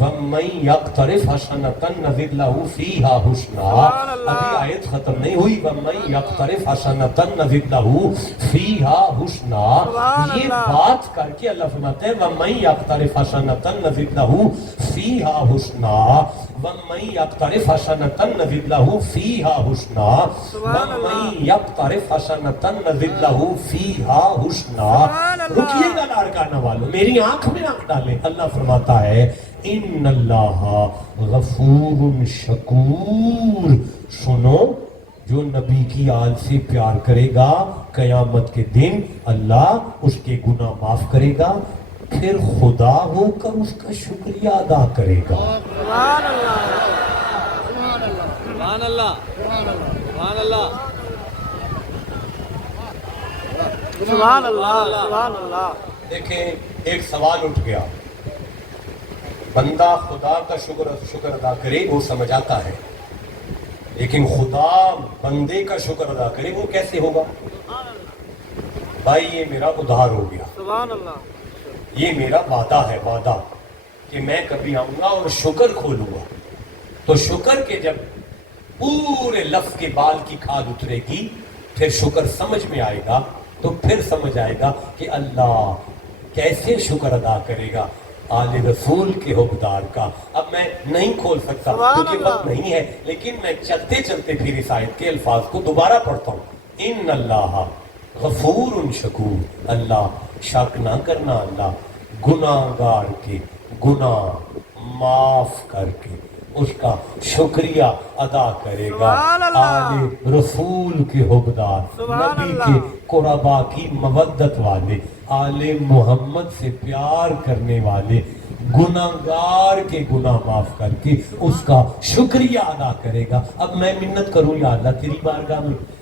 وَمَن يَقْتَرِفْ حَسَنَةً نَزِدْ لَهُ فِيهَا حُسْنًا. ابھی آیت ختم نہیں ہوئی. وَمَن يَقْتَرِفْ حَسَنَةً نَزِدْ لَهُ فِيهَا حُسْنًا. یہ بات کر کے اللہ فرماتے ہیں وَمَن يَقْتَرِفْ حَسَنَةً نَزِدْ لَهُ فِيهَا حُسْنًا. وَمَن يَقْتَرِفْ حَسَنَةً نَزِدْ لَهُ فِيهَا حُسْنًا. وَمَن يَقْتَرِفْ حَسَنَةً نَزِدْ لَهُ فِيهَا حُسْنًا. رکیے گا لاڑکانہ والوں، میری آنکھ میں آنکھ ڈالیں. اللہ فرماتا ہے ان اللہ غفور شکور. سنو، جو نبی کی آل سے پیار کرے گا قیامت کے دن اللہ اس کے گناہ معاف کرے گا، پھر خدا ہو کر اس کا شکریہ ادا کرے گا. سبحان اللہ. سبحان اللہ. سبحان اللہ. سبحان اللہ. سبحان اللہ. دیکھیں ایک سوال اٹھ گیا. بندہ خدا کا شکر ادا کرے وہ سمجھ آتا ہے، لیکن خدا بندے کا شکر ادا کرے وہ کیسے ہوگا؟ بھائی یہ میرا ادھار ہو گیا، سبحان اللہ. یہ میرا وعدہ ہے، وعدہ کہ میں کبھی آؤں گا اور شکر کھولوں گا. تو شکر کے جب پورے لفظ کے بال کی کھاد اترے گی پھر شکر سمجھ میں آئے گا، تو پھر سمجھ آئے گا کہ اللہ کیسے شکر ادا کرے گا آل رسول کے حقدار کا. اب میں نہیں کھول سکتا کیونکہ وقت نہیں ہے، لیکن میں چلتے چلتے پھر اس آیت کے الفاظ کو دوبارہ پڑھتا ہوں. ان اللہ غفور شکور. اللہ شک نہ کرنا، اللہ گناہگار کے گناہ معاف کر کے اس کا شکریہ ادا کرے گا. آل رسول کے حقدار، نبی کے قربا کی مودت والے، آل محمد سے پیار کرنے والے گناہگار کے گناہ معاف کر کے اس کا شکریہ ادا کرے گا. اب میں منت کروں یا اللہ تیری بارگاہ میں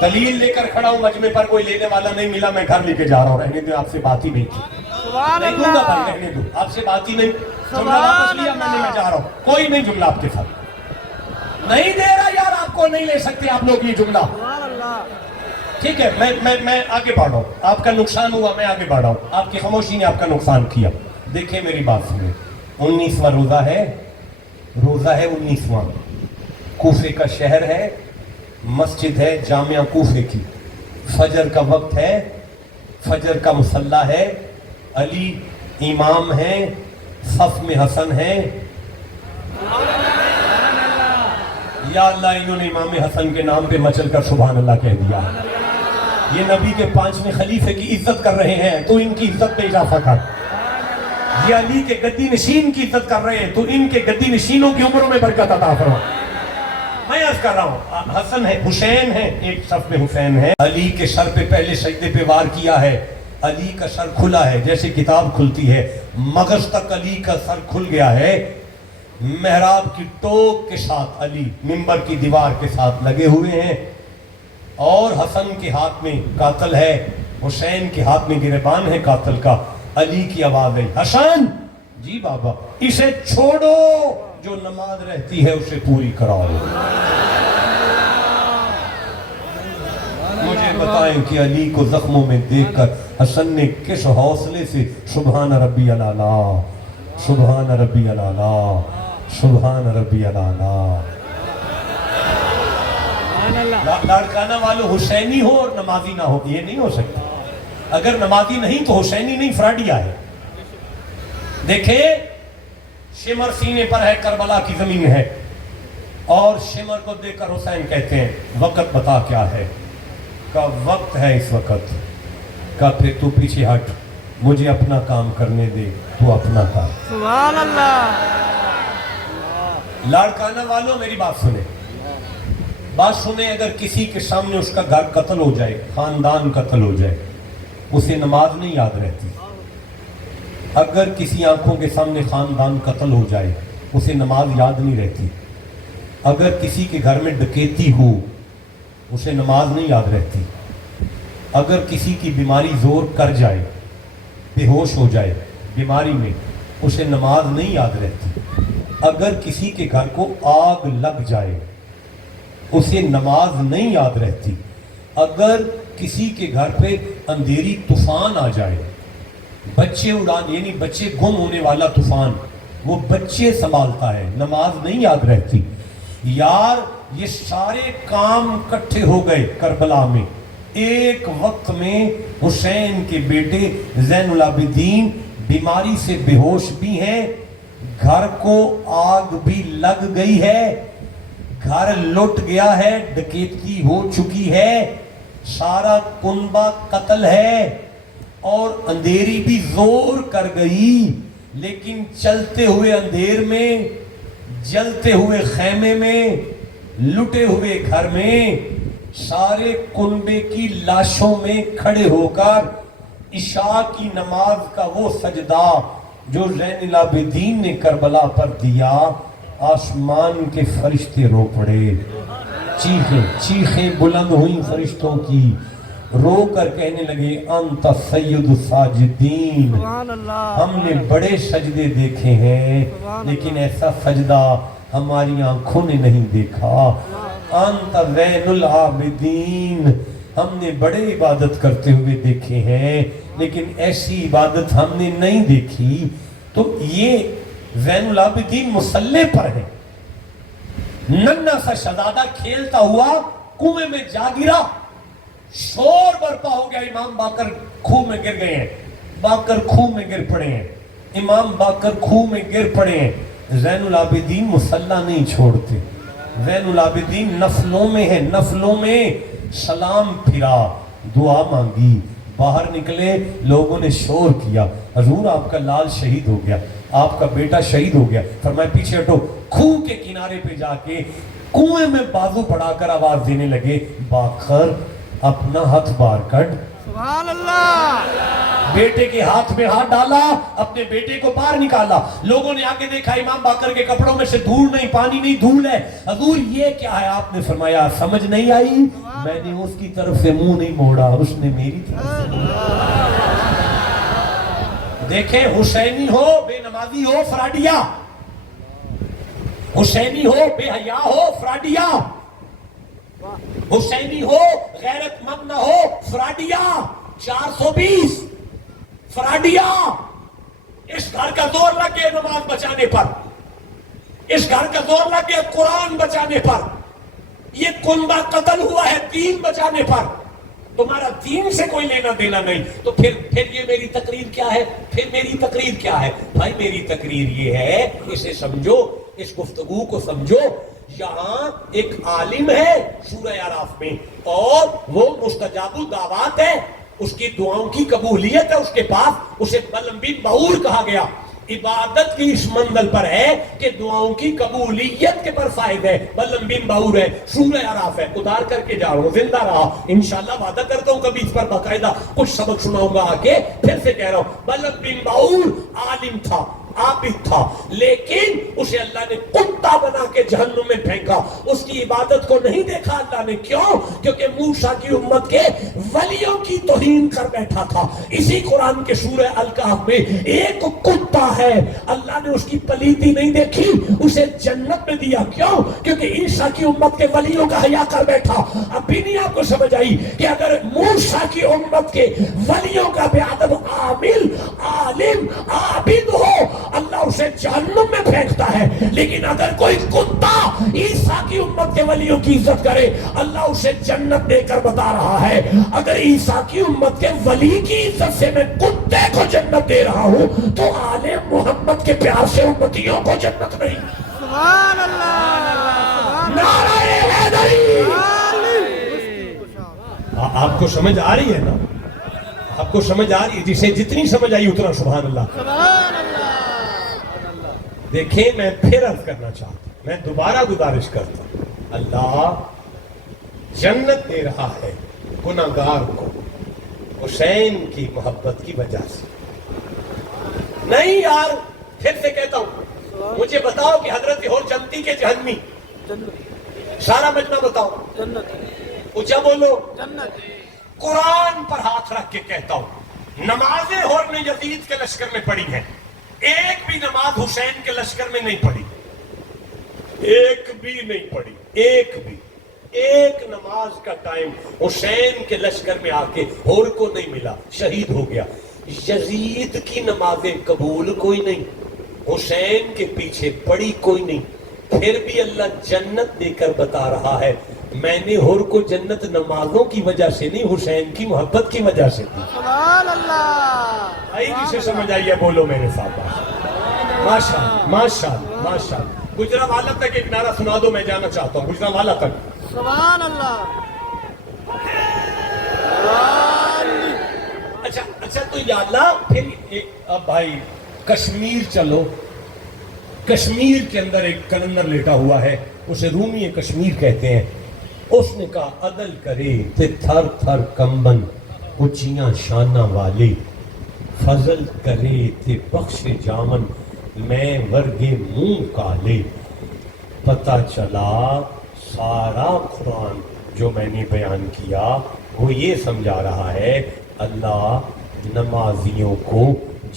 دلیل لے کر کھڑا ہوں مجمع پر، کوئی لینے والا نہیں ملا، میں گھر لے کے جا رہا ہوں، رہنے دو، آپ سے بات ہی نہیں کی، سبحان نہیں دوں گا بھائی، اللہ رہنے دو، آپ سے بات ہی نہیں، جملہ واپس لیا میں نے، میں جا رہا ہوں، کوئی نہیں جملہ آپ کے ساتھ نہیں دے رہا یار، آپ کو نہیں لے سکتے آپ لوگ یہ جملہ، سبحان اللہ ٹھیک ہے، میں آگے بڑھ رہا ہوں، آپ کا نقصان ہوا، میں آگے بڑھ رہا ہوں، آپ کی خاموشی نے آپ کا نقصان کیا۔ دیکھیں میری بات سنیں، 19واں روزہ ہے، روزہ ہے 19واں، کوفے کا شہر ہے، مسجد ہے جامعہ کوفے کی، فجر کا وقت ہے، فجر کا مصلی ہے، علی امام ہیں، صف میں حسن ہیں، یا اللہ انہوں نے امام حسن کے نام پہ مچل کر سبحان اللہ کہہ دیا، یہ نبی کے 5ویں خلیفے کی عزت کر رہے ہیں تو ان کی عزت پہ اضافہ کر، یہ علی کے گدی نشین کی عزت کر رہے ہیں تو ان کے گدی نشینوں کی عمروں میں برکت عطا فرما۔ میں عرض کر رہا ہوں، حسن ہے، حسین ہے، ایک صف میں حسین ہے، علی کے سر پہ پہلے سجدے پہ وار کیا ہے، علی کا سر کھلا ہے جیسے کتاب کھلتی ہے، مغز تک علی کا سر کھل گیا ہے، محراب کی ٹوک کے ساتھ علی منبر کی دیوار کے ساتھ لگے ہوئے ہیں، اور حسن کے ہاتھ میں قاتل ہے، حسین کے ہاتھ میں گریبان ہے قاتل کا، علی کی آواز ہے، حسن جی بابا اسے چھوڑو، جو نماز رہتی ہے اسے پوری کراؤ۔ مجھے بتائیں کہ علی کو زخموں میں دیکھ کر حسن نے کس حوصلے سے سبحان ربی الاعلیٰ، سبحان ربی الاعلیٰ، سبحان ربی الاعلیٰ۔ لاڑکانہ والو حسینی ہو اور نمازی نہ ہو، یہ نہیں ہو سکتا، اگر نمازی نہیں تو حسینی نہیں فراڈیا ہے۔ دیکھیں شمر سینے پر ہے، کربلا کی زمین ہے، اور شمر کو دیکھ کر حسین کہتے ہیں وقت بتا کیا ہے، کا وقت ہے اس وقت، کا پھر تو پیچھے ہٹ، مجھے اپنا کام کرنے دے، تو اپنا کام۔ سبحان اللہ لاڑکانہ والوں میری بات سنیں، بات سنیں، اگر کسی کے سامنے اس کا گھر قتل ہو جائے، خاندان قتل ہو جائے، اسے نماز نہیں یاد رہتی، اگر کسی آنکھوں کے سامنے خاندان قتل ہو جائے اسے نماز یاد نہیں رہتی، اگر کسی کے گھر میں ڈکیتی ہو اسے نماز نہیں یاد رہتی، اگر کسی کی بیماری زور کر جائے، بے ہوش ہو جائے بیماری میں، اسے نماز نہیں یاد رہتی، اگر کسی کے گھر کو آگ لگ جائے اسے نماز نہیں یاد رہتی، اگر کسی کے گھر پہ اندھیری طوفان آ جائے، بچے اڑان یعنی بچے گم ہونے والا طوفان، وہ بچے سنبھالتا ہے، نماز نہیں یاد رہتی۔ یار یہ سارے کام اکٹھے ہو گئے کربلا میں، ایک وقت میں حسین کے بیٹے زین العابدین بیماری سے بے ہوش بھی ہیں، گھر کو آگ بھی لگ گئی ہے، گھر لٹ گیا ہے، ڈکیتی ہو چکی ہے، سارا کنبہ قتل ہے، اور اندھیری بھی زور کر گئی، لیکن چلتے ہوئے اندھیر میں، جلتے ہوئے خیمے میں، لٹے ہوئے گھر میں، سارے کنبے کی لاشوں میں کھڑے ہو کر عشاء کی نماز کا وہ سجدہ جو زین العابدین نے کربلا پر دیا، آسمان کے فرشتے رو پڑے، چیخیں بلند ہوئیں فرشتوں کی، رو کر کہنے لگے انت سید الساجدین، سبحان اللہ ہم نے بڑے سجدے دیکھے ہیں لیکن ایسا سجدہ ہماری آنکھوں نے نہیں دیکھا، انت زین العابدین، ہم نے بڑے عبادت کرتے ہوئے دیکھے ہیں لیکن ایسی عبادت ہم نے نہیں دیکھی۔ تو یہ زین العابدین مصلی پر ہے، ننھا سا شہزادہ کھیلتا ہوا کنویں میں جا گرا، شور برپا ہو گیا، امام باقر کھو میں گر گئے ہیں، باقر کھو میں گر پڑے ہیں، امام باقر کھو میں گر پڑے ہیں، زین العابدین مصلی نہیں چھوڑتے، زین العابدین نفلوں میں ہے، نفلوں میں سلام پھرا، دعا مانگی، باہر نکلے، لوگوں نے شور کیا، حضور آپ کا لال شہید ہو گیا، آپ کا بیٹا شہید ہو گیا، فرمایا پیچھے ہٹو، کھو کے کنارے پہ جا کے کنویں میں بازو پڑا کر آواز دینے لگے، باقر اپنا ہاتھ باہر کٹ. سبحان اللہ. بیٹے کے ہاتھ میں ہاتھ ڈالا, اپنے بیٹے کو باہر نکالا. لوگوں نے آگے دیکھا امام باقر کے کپڑوں میں سے دھول نہیں, پانی نہیں, دھول ہے. حضور یہ کیا ہے؟ آپ نے فرمایا سمجھ نہیں آئی, میں نے اس کی طرف سے منہ نہیں موڑا, اس نے میری طرف سے موڑا. دیکھیں, حسینی ہو, بے نمازی ہو, فراڈیا. حسینی ہو, بے حیا ہو, فراڈیا. حسینی ہو, غیرت مند نہ ہو, فراڈیا. 420 فراڈیا. اس گھر کا زور لگ گیا نماز بچانے پر, اس گھر کا زور لگ گیا قرآن بچانے پر. یہ کنبہ قتل ہوا ہے دین بچانے پر. تمہارا دین سے کوئی لینا دینا نہیں, تو پھر یہ میری تقریر کیا ہے؟ پھر میری تقریر کیا ہے؟ بھائی میری تقریر یہ ہے, اسے سمجھو, اس گفتگو کو سمجھو. یہاں ایک عالم ہے سورہ اعراف میں, اور وہ مستجاب الدعوات ہے, اس کی دعاؤں کی قبولیت ہے اس کے پاس. اسے بلم بن بعور کہا گیا. عبادت کی اس منزل پر ہے کہ دعاؤں کی قبولیت کے پر فائد ہے. بلم بن بعور ہے, سورہ اعراف ہے. اتار کر کے جا رہا ہوں, زندہ رہا, انشاءاللہ وعدہ کرتا ہوں کبھی اس پر باقاعدہ کچھ سبق سناؤں گا آگے. پھر سے کہہ رہا ہوں, بلم بن بعور عالم تھا, عابد تھا, لیکن اسے اللہ نے کتا بنا کے جہنم میں پھینکا. اس کی عبادت کو نہیں دیکھا اللہ نے. کیوں؟ کیونکہ موسیٰ کی امت کے ولیوں کی توہین کر بیٹھا تھا. اسی قرآن کے سورہ الکہف میں ایک کتا ہے, اللہ نے اس کی پلیتی نہیں دیکھی, اسے جنت میں دیا. کیوں؟ کیونکہ عیسیٰ کی امت کے ولیوں کا حیا کر بیٹھا. اب بھی نہیں آپ کو سمجھ آئی کہ اگر موسیٰ کی امت کے ولیوں کا بے ادب عامل, عالم, عابد ہو, اللہ اسے جہنم میں پھینکتا ہے. لیکن اگر کوئی کتا عیسیٰ کی امت کے ولیوں کی عزت کرے, اللہ اسے جنت دے کر بتا رہا ہے, اگر عیسیٰ کی امت کے ولی کی عزت سے میں کتے کو جنت دے رہا ہوں, تو آل محمد کے پیار سے امتیوں کو جنت نہیں. سبحان اللہ. نعرہ حیدری. آپ کو سمجھ آ رہی ہے نا؟ آپ کو سمجھ آ رہی ہے؟ جسے جتنی سمجھ آئی اتنا سبحان اللہ. سبحان اللہ. دیکھیں, میں پھر عرض کرنا چاہتا ہوں, میں دوبارہ گزارش کرتا ہوں, اللہ جنت دے رہا ہے گناہگار کو حسین کی محبت کی وجہ سے. نہیں یار, پھر سے کہتا ہوں, مجھے بتاؤ کہ حضرت ہور جنتی کے جہنمی, سارا مجمع بتاؤ, اونچا بولو, قرآن پر ہاتھ رکھ کے کہتا ہوں, نمازیں ہور نے یزید کے لشکر میں پڑھی ہیں, ایک بھی نماز حسین کے لشکر میں نہیں پڑھی, ایک بھی نہیں پڑھی, ایک بھی. ایک نماز کا ٹائم حسین کے لشکر میں آ کے ہور کو نہیں ملا, شہید ہو گیا. یزید کی نمازیں قبول کوئی نہیں, حسین کے پیچھے پڑی کوئی نہیں. پھر بھی اللہ جنت دے کر بتا رہا ہے, میں نے ہور کو جنت نمازوں کی وجہ سے نہیں, حسین کی محبت کی وجہ سے دی. سبحان اللہ. آئی جسے سمجھ آئی ہے بولو میرے ساتھ. ماشاءاللہ, ماشاءاللہ, ماشاءاللہ. گجرا والا تک ایک نعرہ سنا دو, میں جانا چاہتا ہوں گجرا والا تک. سبحان اللہ. اچھا تو یا اللہ, پھر اب بھائی کشمیر چلو. کشمیر کے اندر ایک کلندر لیٹا ہوا ہے, اسے رومی کشمیر کہتے ہیں. اس نے کہا عدل کرے تے تھر تھر کمبن اچیاں شانہ والی, فضل کرے تے بخش جامن میں ورگے منہ کالے. پتہ چلا سارا قرآن جو میں نے بیان کیا وہ یہ سمجھا رہا ہے, اللہ نمازیوں کو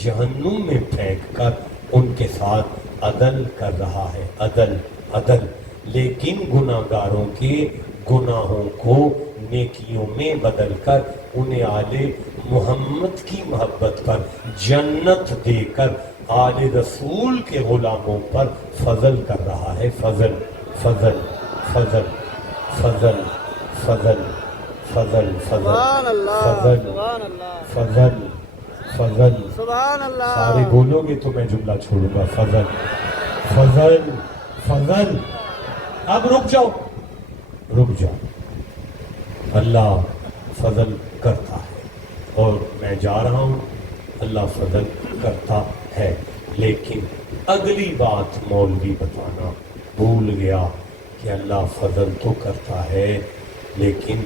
جہنم میں پھینک کر ان کے ساتھ عدل کر رہا ہے, عدل, عدل. لیکن گناہگاروں کے گناہوں کو نیکیوں میں بدل کر انہیں آل محمد کی محبت پر جنت دے کر آل رسول کے غلاموں پر فضل کر رہا ہے. فضل, فضل, فضل, فضل, فضل, فضل, سبحان اللہ. فضل, سبحان اللہ. فضل, فضل. سبحان اللہ. سارے بولو گے تو میں جملہ چھوڑوں گا. فضل, فضل, فضل. اب رک جاؤ, رک جاؤ. اللہ فضل کرتا ہے اور میں جا رہا ہوں, اللہ فضل کرتا ہے. لیکن اگلی بات مولوی بتانا بھول گیا کہ اللہ فضل تو کرتا ہے لیکن